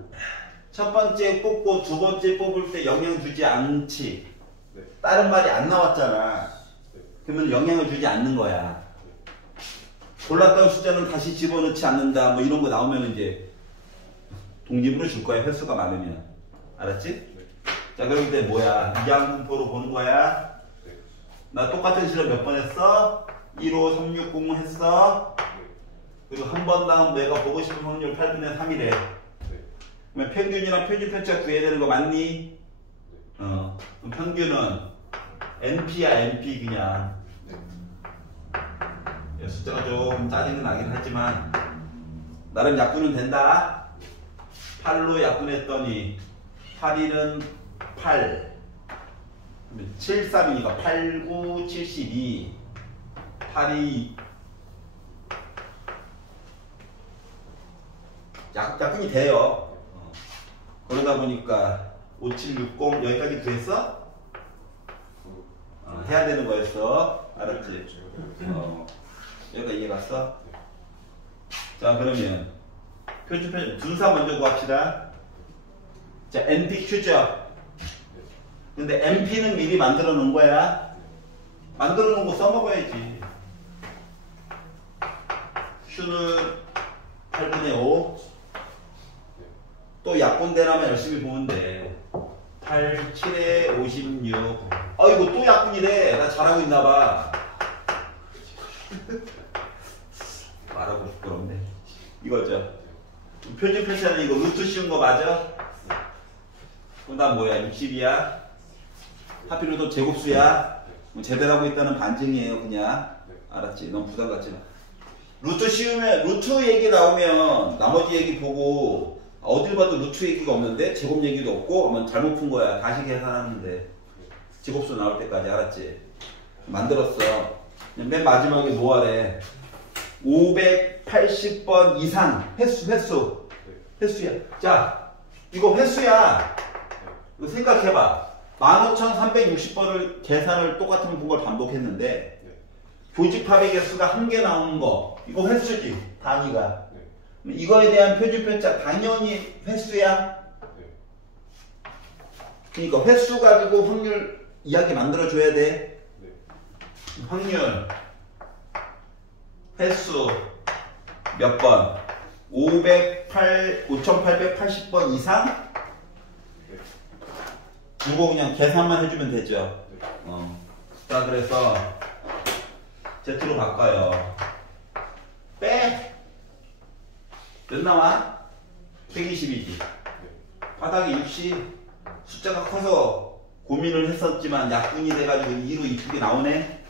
첫 번째 뽑고 두 번째 뽑을 때 영향 주지 않지. 다른 말이 안 나왔잖아. 그러면 영향을 주지 않는 거야. 골랐던 숫자는 다시 집어넣지 않는다. 뭐 이런 거 나오면 이제 독립으로 줄 거야. 횟수가 많으면. 알았지? 자, 그럼 이때 뭐야? 이항분포로 보는 거야. 나 똑같은 실험 몇 번 했어? 1호 360 했어. 그리고 한 번당 내가 보고 싶은 확률 8분의 3이래. 그러면 평균이랑 표준편차 구해야 되는 거 맞니? 그럼 평균은 NP야, NP 그냥. 숫자가 좀 짜증은 나긴 하지만 나름 약분은 된다. 8로 약분했더니 8일은 8 7, 3이니까 8, 9, 72 8이 약분이 돼요. 그러다 보니까 5, 7, 6, 0 여기까지 구했어? 해야 되는 거였어. 알았지? 여기까지 이해 갔어? 자, 그러면 표준편 분사 먼저 구합시다. 자, NPQ죠? 근데 NP는 미리 만들어 놓은 거야. 만들어 놓은 거 써먹어야지. Q는 8분의 5. 또 약분되라면 열심히 보면 돼. 8, 7에 56. 이거 또 약분이래. 나 잘하고 있나봐. 말하고 부끄럽네. 이거죠. 표준 표시하는 이거 루트 씌운 거 맞아? 그럼 난 뭐야? 60이야? 하필이면 또 제곱수야? 제대로 하고 있다는 반증이에요, 그냥. 알았지? 넌 부담 갖지 마. 루트 씌우면, 루트 얘기 나오면 나머지 얘기 보고 어딜 봐도 루트 얘기가 없는데 제곱 얘기도 없고 하면 잘못 푼 거야. 다시 계산하는데. 제곱수 나올 때까지. 알았지? 만들었어. 맨 마지막에 뭐 하래? 580번 이상 횟수 횟수야. 자, 이거 횟수야. 이거 생각해봐. 15,360번을 계산을 똑같은 분걸 반복했는데 교집합의 개수가 1개 나오는 거 이거 횟수지. 단위가. 이거에 대한 표준편자 당연히 횟수야. 그러니까 횟수 가지고 확률 이야기 만들어줘야 돼. 확률 횟수 몇 번? 5,880번 이상? 이거 그냥 계산만 해주면 되죠. 자, 그래서 Z로 바꿔요. 빼! 몇 나와? 120이지. 바닥에 60. 숫자가 커서 고민을 했었지만 약분이 돼가지고 2로 이쁘게 나오네.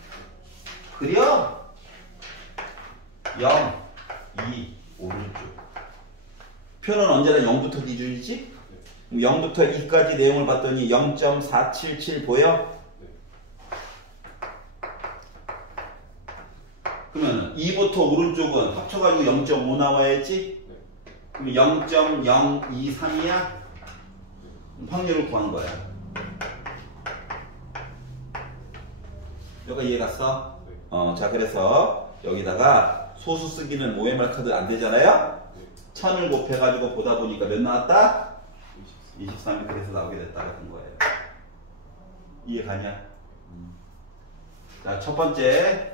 그려? 0, 2, 오른쪽. 표는 언제나 0부터 기준이지? 0부터 2까지 내용을 봤더니 0.477 보여? 그러면 2부터 오른쪽은 합쳐가지고 0.5 나와야지? 그럼 0.023이야? 확률을 구한 거야. 여기가 이해 갔어? 자, 그래서 여기다가 소수 쓰기는 OMR 카드 안 되잖아요? 1000을 곱해가지고 보다 보니까 몇 나왔다? 23이 그래서 나오게 됐다 그런 거예요. 이해 가냐? 자, 첫 번째.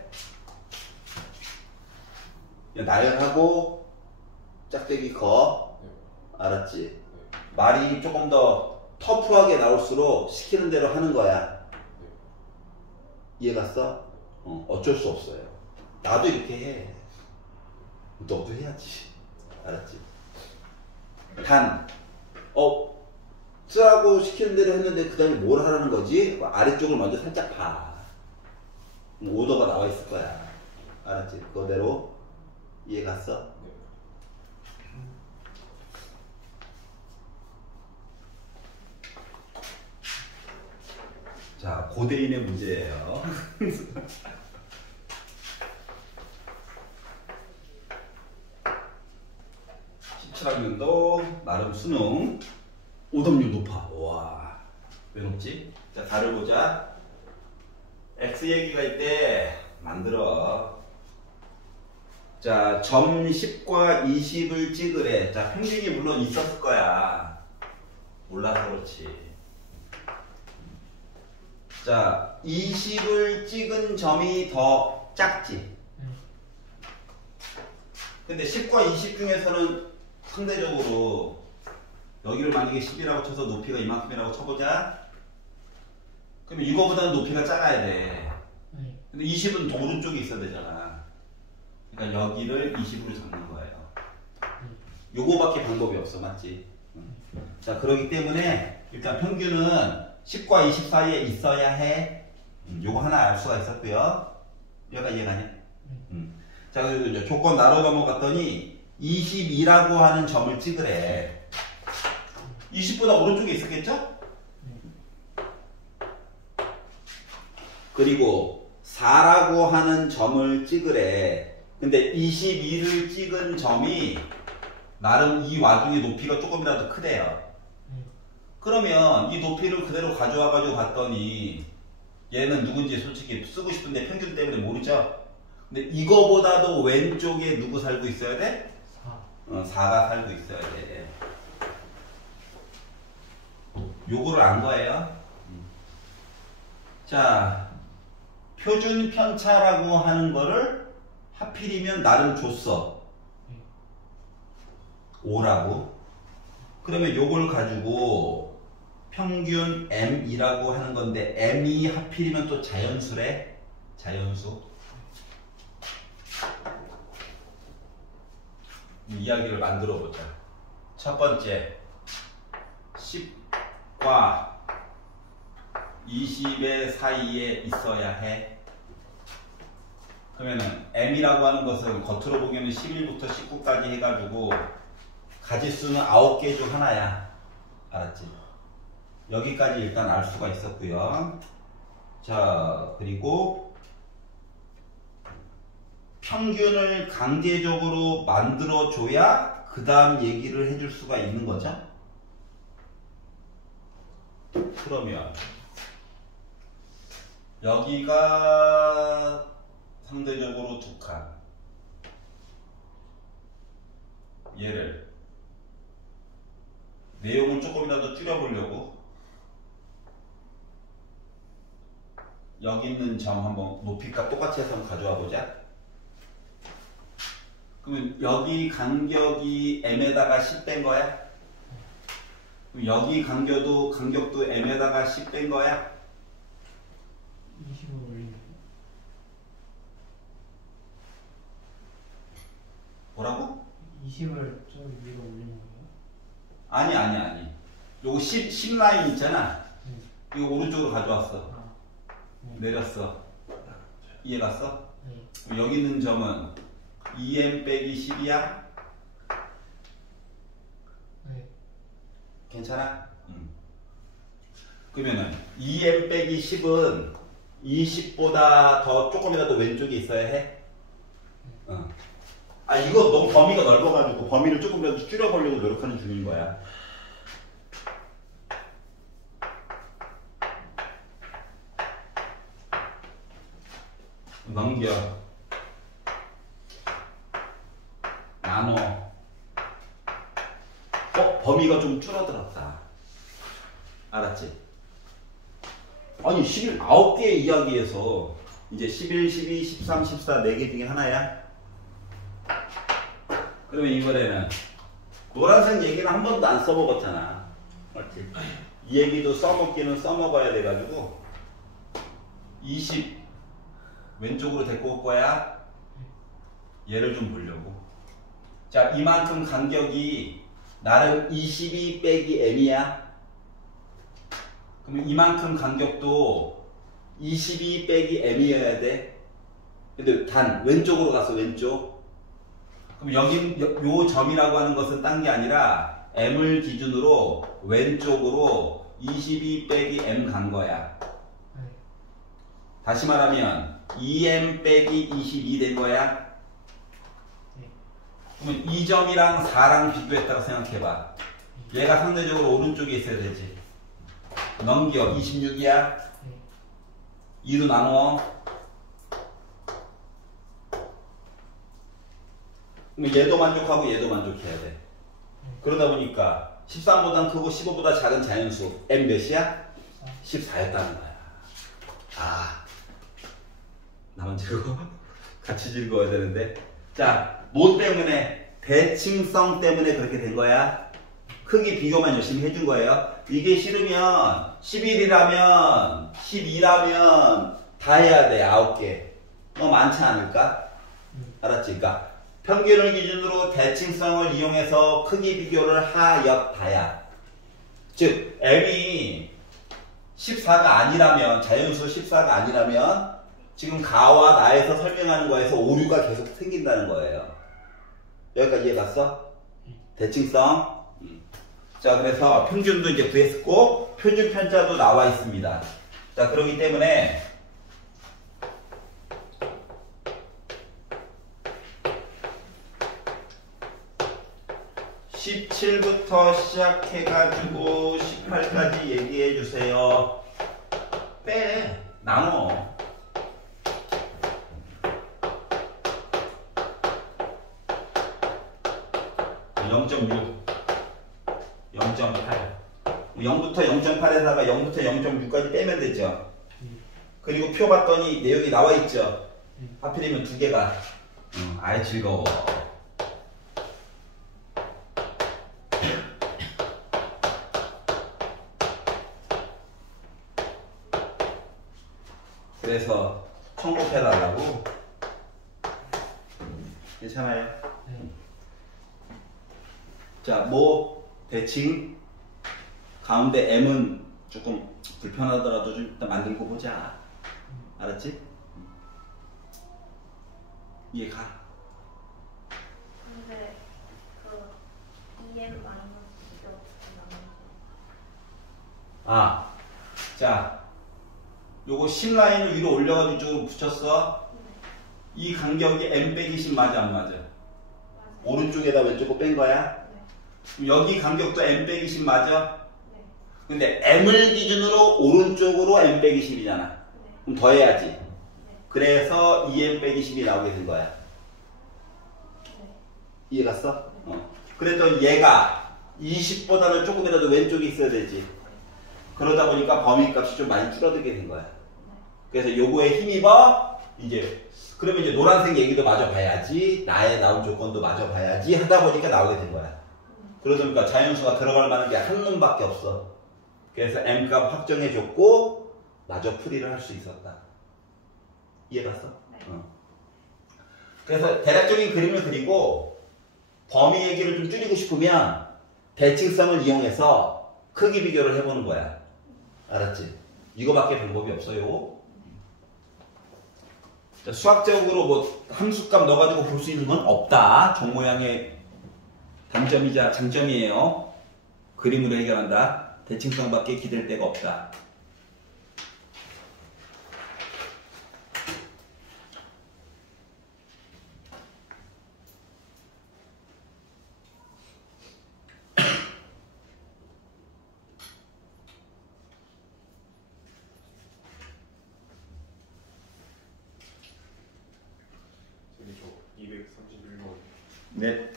나열하고 짝대기 거. 알았지? 말이 조금 더 터프하게 나올수록 시키는 대로 하는 거야. 이해 갔어? 어쩔 수 없어요. 나도 이렇게 해. 너도 해야지. 알았지? 단, 쓰라고 시키는 대로 했는데 그 다음에 뭘 하라는 거지? 아래쪽을 먼저 살짝 봐. 오더가 나와 있을 거야. 알았지? 그대로 이해 갔어? 자, 고대인의 문제예요. 17학년도 나름 수능 오답률 높아. 와, 왜 높지? 자, 답을 보자. X 얘기가 있대. 만들어. 자, 점 10과 20을 찍으래. 자, 평균이 물론 있었을 거야. 몰라서 그렇지. 자, 20을 찍은 점이 더 작지. 근데 10과 20 중에서는 상대적으로 여기를 만약에 10이라고 쳐서 높이가 이만큼이라고 쳐보자. 그러면 이거보다는 높이가 작아야 돼. 근데 20은 더 오른쪽에 있어야 되잖아. 그러니까 여기를 20으로 잡는 거예요. 요거밖에 방법이 없어. 맞지? 자, 그렇기 때문에 일단 평균은 10과 20 사이에 있어야 해. 요거 하나 알 수가 있었고요. 여기가 이해가냐? 자, 그리고 이제 조건 나로 넘어갔더니 22라고 하는 점을 찍으래. 20보다 오른쪽에 있었겠죠? 그리고 4라고 하는 점을 찍으래. 근데 22를 찍은 점이 나름 이 와중에 높이가 조금이라도 크대요. 그러면 이 높이를 그대로 가져와가지고 봤더니 얘는 누군지 솔직히 쓰고 싶은데 평균 때문에 모르죠? 근데 이거보다도 왼쪽에 누구 살고 있어야 돼? 4가 살고 있어야 돼. 요거를 안 거예요. 자, 표준 편차라고 하는 거를 하필이면 나름 줬어. 5라고. 그러면 요걸 가지고 평균 M이라고 하는 건데 M이 하필이면 또 자연수래. 자연수. 이야기를 만들어 보자. 첫 번째 10과 20의 사이에 있어야 해. 그러면은 M이라고 하는 것은 겉으로 보기에는 11부터 19까지 해가지고 가지수는 9개 중 하나야. 알았지? 여기까지 일단 알 수가 있었고요. 자, 그리고 평균을 강제적으로 만들어줘야 그 다음 얘기를 해줄 수가 있는 거죠? 그러면 여기가 상대적으로 두 칸. 얘를 내용을 조금이라도 줄여보려고 여기 있는 점 한번 높이값 똑같이 해서 한번 가져와 보자. 그러면 여기 간격이 m에다가 10 뺀 거야? 그럼 여기 간격도 m에다가 10 뺀 거야? 20을 올리는 뭐라고? 20을 저 위로 올리는 거예요? 아니. 요거 10 라인 있잖아. 네. 이거 오른쪽으로 가져왔어. 아, 네. 내렸어. 이해 갔어? 네. 그럼 여기 있는 점은 2m 빼기 10이야? 네. 괜찮아? 그러면은 2m 빼기 10은 20보다 더 조금이라도 왼쪽에 있어야 해? 아, 이거 너무 범위가 넓어가지고 범위를 조금이라도 줄여보려고 노력하는 중인 거야. 넘겨. 나눠. 범위가 좀 줄어들었다. 알았지? 아니 11, 9개의 이야기에서 이제 11, 12, 13, 14 4개 중에 하나야? 그러면 이번에는 노란색 얘기는 한 번도 안 써먹었잖아. 맞지? 이 얘기도 써먹기는 써먹어야 돼가지고 20 왼쪽으로 데리고 올 거야. 얘를 좀 보려고. 자, 이만큼 간격이 나름 22 빼기 m이야. 그러면 이만큼 간격도 22 빼기 m이어야 돼. 근데 단 왼쪽으로 갔어. 왼쪽. 그럼 여기 요 점이라고 하는 것은 딴 게 아니라 m을 기준으로 왼쪽으로 22 빼기 m 간 거야. 네. 다시 말하면 2m 빼기 22 된 거야. 네. 그러면 이 점이랑 4랑 비교했다고 생각해봐. 얘가 상대적으로 오른쪽에 있어야 되지. 넘겨. 26이야. 네. 2로 나눠. 그럼 얘도 만족하고 얘도 만족해야 돼. 그러다 보니까 13보다 크고 15보다 작은 자연수 m 몇이야? 14였다는 거야. 아, 나만 즐거워? 같이 즐거워야 되는데. 자, 뭐 때문에? 대칭성 때문에 그렇게 된 거야. 크기 비교만 열심히 해준 거예요. 이게 싫으면 11이라면 12라면 다 해야 돼. 9개. 너무 많지 않을까? 알았지? 그러니까 평균을 기준으로 대칭성을 이용해서 크기 비교를 하였다야. 즉 m이 14가 아니라면, 자연수 14가 아니라면 지금 가와 나에서 설명하는 거에서 오류가 계속 생긴다는 거예요. 여기까지 이해 갔어? 대칭성. 자, 그래서 평균도 이제 구했고 표준 편자도 나와 있습니다. 자, 그렇기 때문에 17부터 시작해가지고 18까지 얘기해 주세요. 빼. 나눠. (0.6) 0.8 0부터 0.8에다가 0부터 0.6까지 빼면 되죠. 그리고 표 봤더니 내용이 나와 있죠. 하필이면 두 개가. 아예 즐거워. 그래서 청구해달라고. 괜찮아요? 네. 자, 뭐 대칭 가운데 m은 조금 불편하더라도 좀 일단 만들고 보자. 알았지? 이해가? 근데 그 EM 마이너스 이거 아, 자, 요거 10 라인을 위로 올려가지고 이쪽으로 붙였어. 이 간격이 m 빼기 10 맞아 안 맞아? 맞아요. 오른쪽에다 왼쪽으로 뺀 거야? 네. 그럼 여기 간격도 m 빼기 10 맞아? 네. 근데 m을 기준으로 오른쪽으로 m 빼기 10이잖아. 네. 그럼 더해야지. 네. 그래서 2m 빼기 10이 나오게 된 거야. 네. 이해 갔어? 그랬더니 얘가 20보다는 조금이라도 왼쪽에 있어야 되지. 그러다 보니까 범위값이 좀 많이 줄어들게 된 거야. 그래서 요거에 힘입어 이제 그러면 이제 노란색 얘기도 마저 봐야지, 나의 나온 조건도 마저 봐야지 하다 보니까 나오게 된 거야. 그러다 보니까 자연수가 들어갈 만한 게 한 놈밖에 없어. 그래서 m값 확정해 줬고 마저 풀이를 할 수 있었다. 이해 갔어? 네. 그래서 대략적인 그림을 그리고 범위 얘기를 좀 줄이고 싶으면 대칭성을 이용해서 크기 비교를 해보는 거야. 알았지? 이거밖에 방법이 없어요. 자, 수학적으로 뭐 함수값 넣어가지고 볼 수 있는 건 없다. 종 모양의 단점이자 장점이에요. 그림으로 해결한다. 대칭성밖에 기댈 데가 없다. 저기 저 231번. 네.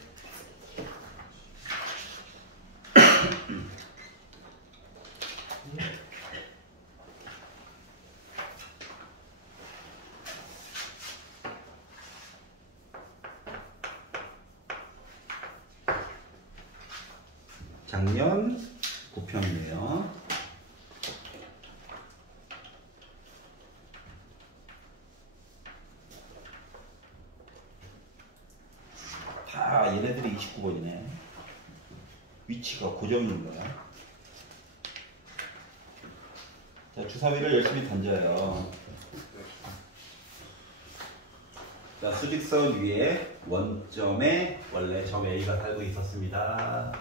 작년 9편이에요. 다 얘네들이 29번이네. 위치가 고정인 거야. 자, 주사위를 열심히 던져요. 자, 수직선 위에 원점에 원래 점 A가 살고 있었습니다.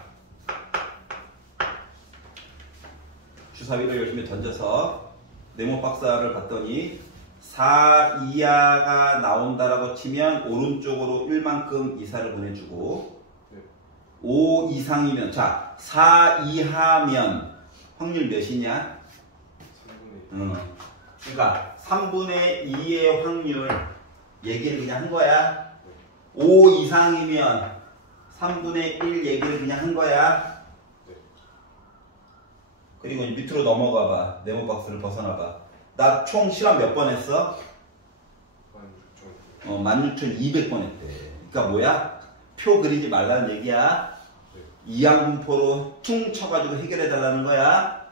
주사위를 열심히 던져서 네모 박사를 봤더니 4 이하가 나온다라고 치면 오른쪽으로 1만큼 이사를 보내주고 5 이상이면 자 4 이하면 확률 몇이냐? 3분의 1. 그러니까 3분의 2의 확률 얘기를 그냥 한 거야. 5 이상이면 3분의 1 얘기를 그냥 한 거야. 그리고 밑으로 넘어가봐. 네모 박스를 벗어나봐. 나 총 실험 몇 번 했어? 16,200번 했대. 그러니까 뭐야? 표 그리지 말라는 얘기야. 이항분포로 퉁 쳐가지고 해결해 달라는 거야.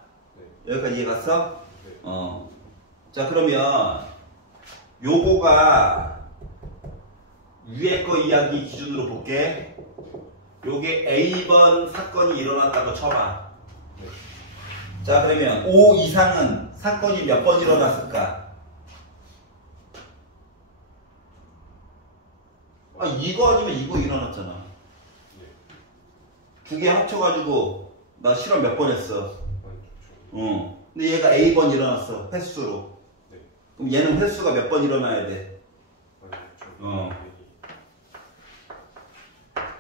여기까지 이해 갔어? 자, 그러면 요거가 위에 거 이야기 기준으로 볼게. 요게 A번 사건이 일어났다고 쳐봐. 자, 그러면 5 이상은 사건이 몇 번 일어났을까? 아, 이거 아니면 이거 일어났잖아. 두 개 합쳐가지고 나 실험 몇 번 했어? 근데 얘가 A번 일어났어. 횟수로. 그럼 얘는 횟수가 몇 번 일어나야 돼?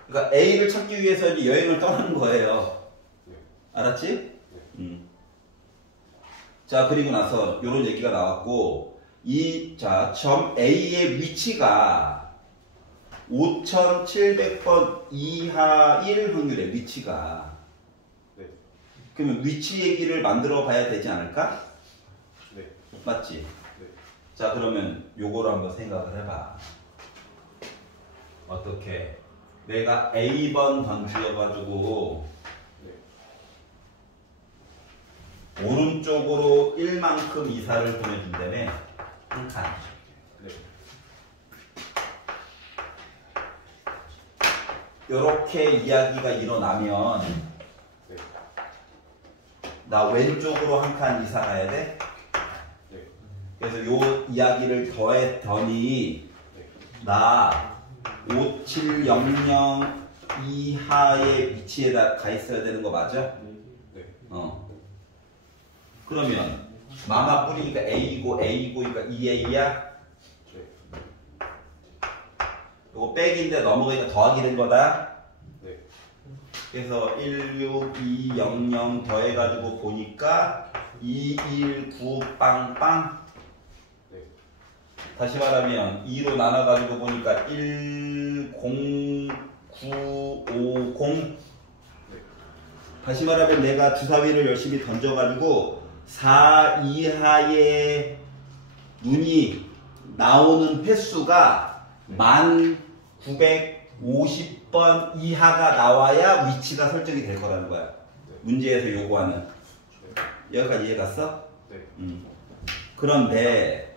그러니까 A를 찾기 위해서 이제 여행을 떠나는 거예요. 알았지? 자, 그리고 나서 이런 얘기가 나왔고, 자, 점 A의 위치가 5,700번 이하일 확률의 위치가. 그러면 위치 얘기를 만들어 봐야 되지 않을까? 맞지? 자, 그러면 요거를 한번 생각을 해봐. 어떻게? 내가 A번 던지어가지고 오른쪽으로 1만큼 이사를 보내준다며 한 칸. 요렇게 이야기가 일어나면 나 왼쪽으로 한 칸 이사 가야 돼? 그래서 요 이야기를 더했더니 나 5700 이하의 위치에다 가 있어야 되는 거 맞아? 그러면 마마 뿌리니까 A고 A고 그러니까 2A야? 요거 빼기인데 넘어가니까 더하기 된 거다. 네. 그래서 16200 더해가지고 보니까 219 빵빵. 네. 다시 말하면 2로 나눠가지고 보니까 10950. 네. 다시 말하면 내가 주사위를 열심히 던져가지고 4 이하의 눈이 나오는 횟수가 1950번 이하가 나와야 위치가 설정이 될 거라는 거야. 네. 문제에서 요구하는. 네. 여기까지 이해 갔어? 네. 그런데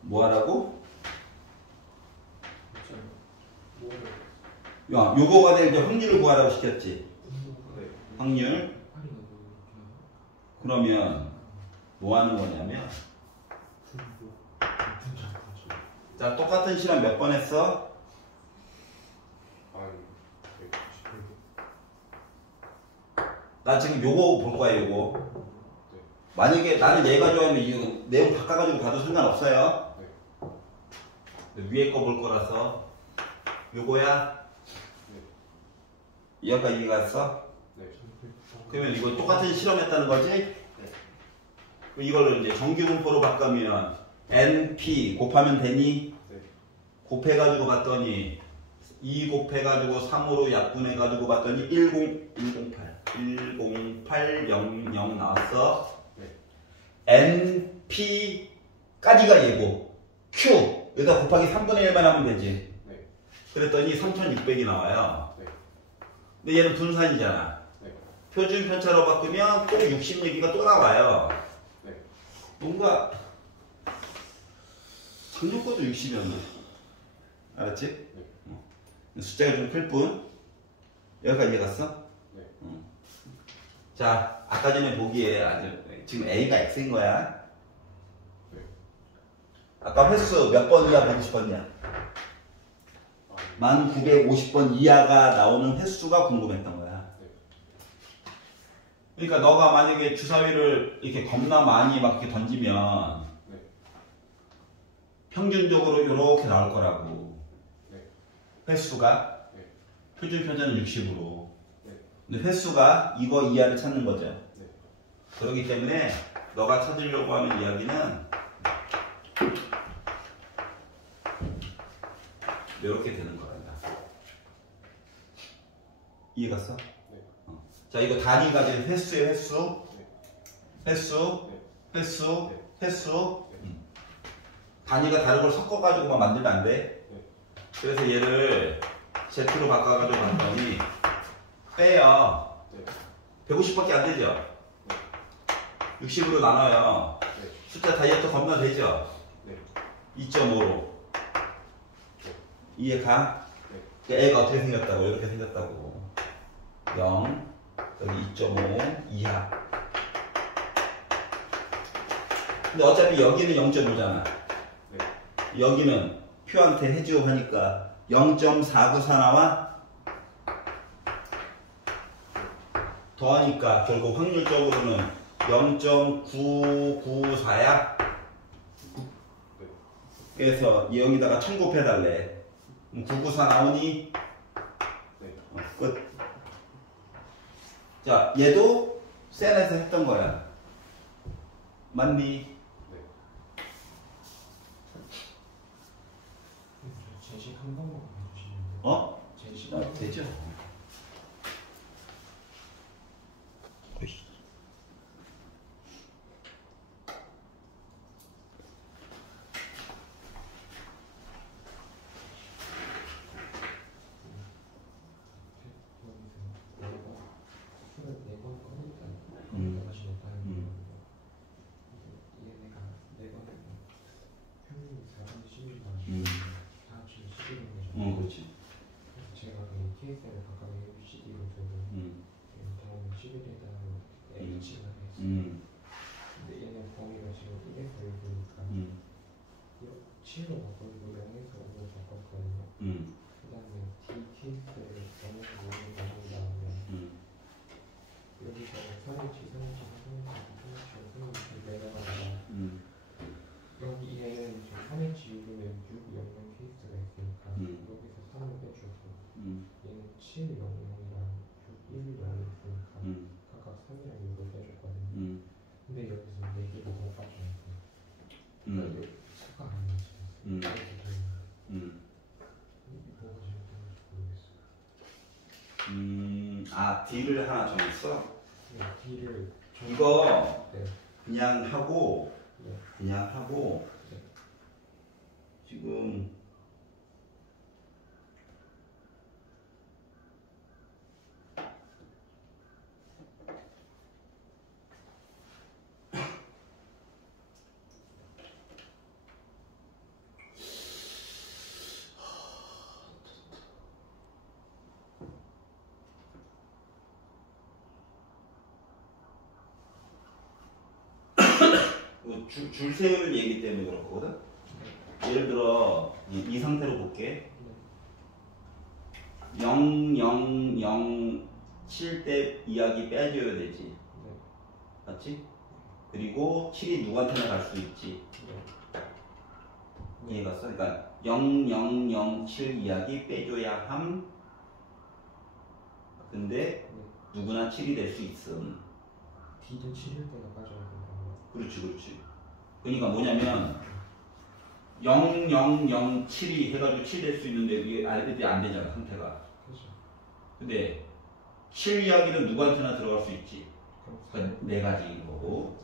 뭐 하라고? 야, 요거가 될 때 확률을 구하라고 시켰지. 네. 확률. 그러면 뭐 하는 거냐면, 자, 똑같은 실험 몇 번 했어? 아, 나 지금 요거 볼 거야, 요거. 네. 만약에 나는 얘가 좋아하면 이 내용 바꿔가지고 가도 상관없어요. 네. 위에 거 볼 거라서. 요거야? 네. 여기까지 이해 갔어? 네. 그러면 이거 똑같은 실험했다는 거지? 그럼 이걸 이제 정규분포로 바꾸면 NP 곱하면 되니? 네. 곱해가지고 봤더니 2 곱해가지고 3으로 약분해가지고 봤더니 10800 나왔어. 네. NP까지가 얘고 Q 여기다 곱하기 3분의 1만 하면 되지. 네. 그랬더니 3600이 나와요. 네. 근데 얘는 분산이잖아. 네. 표준 편차로 바꾸면 또 60 얘기가 또 나와요. 네. 뭔가 작년 것도 60이었나? 알았지? 네. 숫자가 좀 클 뿐. 여기까지 갔어? 네. 자, 아까 전에 보기에 지금 A가 X인 거야. 네. 아까 횟수 몇 번 이하 보고 싶었냐? 아, 1950번 이하가 나오는 횟수가 궁금했던 거야. 네. 그러니까 너가 만약에 주사위를 이렇게 겁나 많이 막 이렇게 던지면 네. 평균적으로 이렇게 나올 거라고. 네. 횟수가 네. 표준 편차는 60으로. 네. 근데 횟수가 이거 이하를 찾는 거죠. 네. 그렇기 때문에 너가 찾으려고 하는 이야기는 이렇게 되는 거란다. 이해 갔어? 네. 자, 이거 단위가 된 횟수의 횟수, 네. 횟수, 네. 횟수, 네. 횟수. 네. 단위가 다른 걸 섞어가지고만 만들면 안 돼. 네. 그래서 얘를 Z로 바꿔가지고 봤더니 빼요. 네. 150밖에 안 되죠? 네. 60으로 나눠요. 네. 숫자 다이어트 겁나 되죠? 네. 2.5로. 이해 가? 네. 애가 어떻게 생겼다고? 이렇게 생겼다고. 0, 여기 2.5 이하. 근데 어차피 여기는 0.5잖아. 네. 여기는 표한테 해주고 하니까 0.494 나와? 더하니까 결국 확률적으로는 0.994야? 네. 그래서 여기다가 1000 곱해달래. 994 나오니? 네. 끝. 자, 얘도 센에서 했던 거야. 맞니? 네. 제식 한 번만 해주시면 돼요. 어? 제식 아, 되죠. 그렇지. 제가 그 KS를 각각 ABCD로 두고 다음 10일에다 H가 했어요. 근데 얘는 범위가 지금 1에서 6이니까 7로 바꿔주고 0에서 5로 바꿨거든요. 그 다음에 D 케이스를 0에서 5로 바꾼 다음에 여기서 3일치 내려가다가 여기 얘는 지금 3일치 6이면 7, 0, 0이랑 6, 1, 0이 있으니까 각각 3이랑 6을 빼줬거든요. 근데 여기서 4개를 못 빠져있어요. 그러니까 수가 안 맞아요. 뭐가 잘못된지 모르겠어요. 아, D를 하나 정했어? 네, D를 이거 네. 그냥 하고 네. 그냥 하고 네. 지금 줄 세우는 얘기 때문에 그렇거든. 예를 들어 이 상태로 볼게. 0, 0, 0, 7 때 이야기 빼줘야 되지. 맞지? 그리고 7이 누구한테나 갈 수 있지. 이해갔어? 그러니까 0, 0, 0, 7 이야기 빼줘야 함. 근데 누구나 7이 될 수 있음. D도 7일 때가 빠져야 된다고요? 그렇지, 그렇지. 그러니까 뭐냐면 0, 0, 0, 7이 해가지고 7 될 수 있는데 이게 안 되잖아, 상태가. 그죠. 근데 7 이야기는 누구한테나 들어갈 수 있지. 그럼 그러니까 4가지인 거고.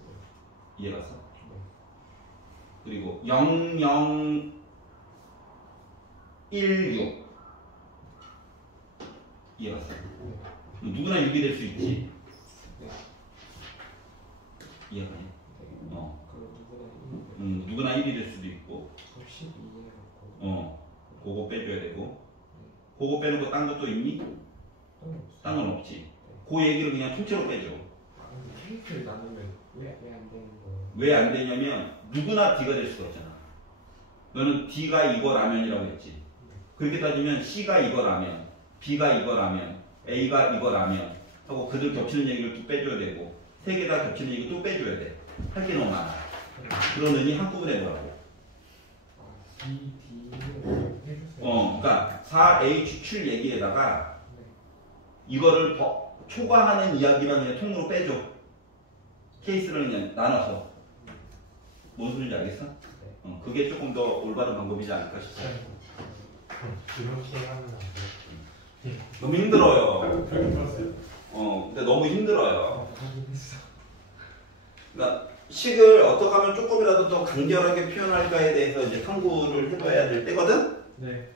이해갔어? 네. 그리고 0, 0, 1, 6. 이해갔어? 누구나 6이 될 수 있지. 네. 이해가니? 네. 어. 그럼 누구나 1이 될 수도 있고. 12 해갖고 그거 빼줘야 되고. 그거 빼는 거 딴 것도 있니? 딴 건 없지. 그 얘기를 그냥 통째로 빼줘. 아, 근데 케이스를 나누면 왜 안 되는 거예요? 왜 안 되냐면 누구나 D가 될 수가 없잖아. 너는 D가 이거라면이라고 했지. 그렇게 따지면 C가 이거라면, B가 이거라면, A가 이거라면 하고 그들 겹치는 얘기를 또 빼줘야 되고 3개 다 겹치는 얘기 또 빼줘야 돼. 할 게 너무 많아. 그러느니 한꺼번에 해보라고. D를 해주세요. 그러니까 4H7 얘기에다가 이거를 더 초과하는 이야기만 그냥 통으로 빼줘. 케이스를 그냥 나눠서. 뭔 소리인지 알겠어? 그게 조금 더 올바른 방법이지 않을까 싶어. 이렇게 하면 안 돼요? 너무 힘들어요. 그랬어요? 근데 너무 힘들어요. 확인했어. 그러니까 식을 어떻게 하면 조금이라도 더 간결하게 표현할까에 대해서 이제 탐구를 해봐야 될 때거든? 네.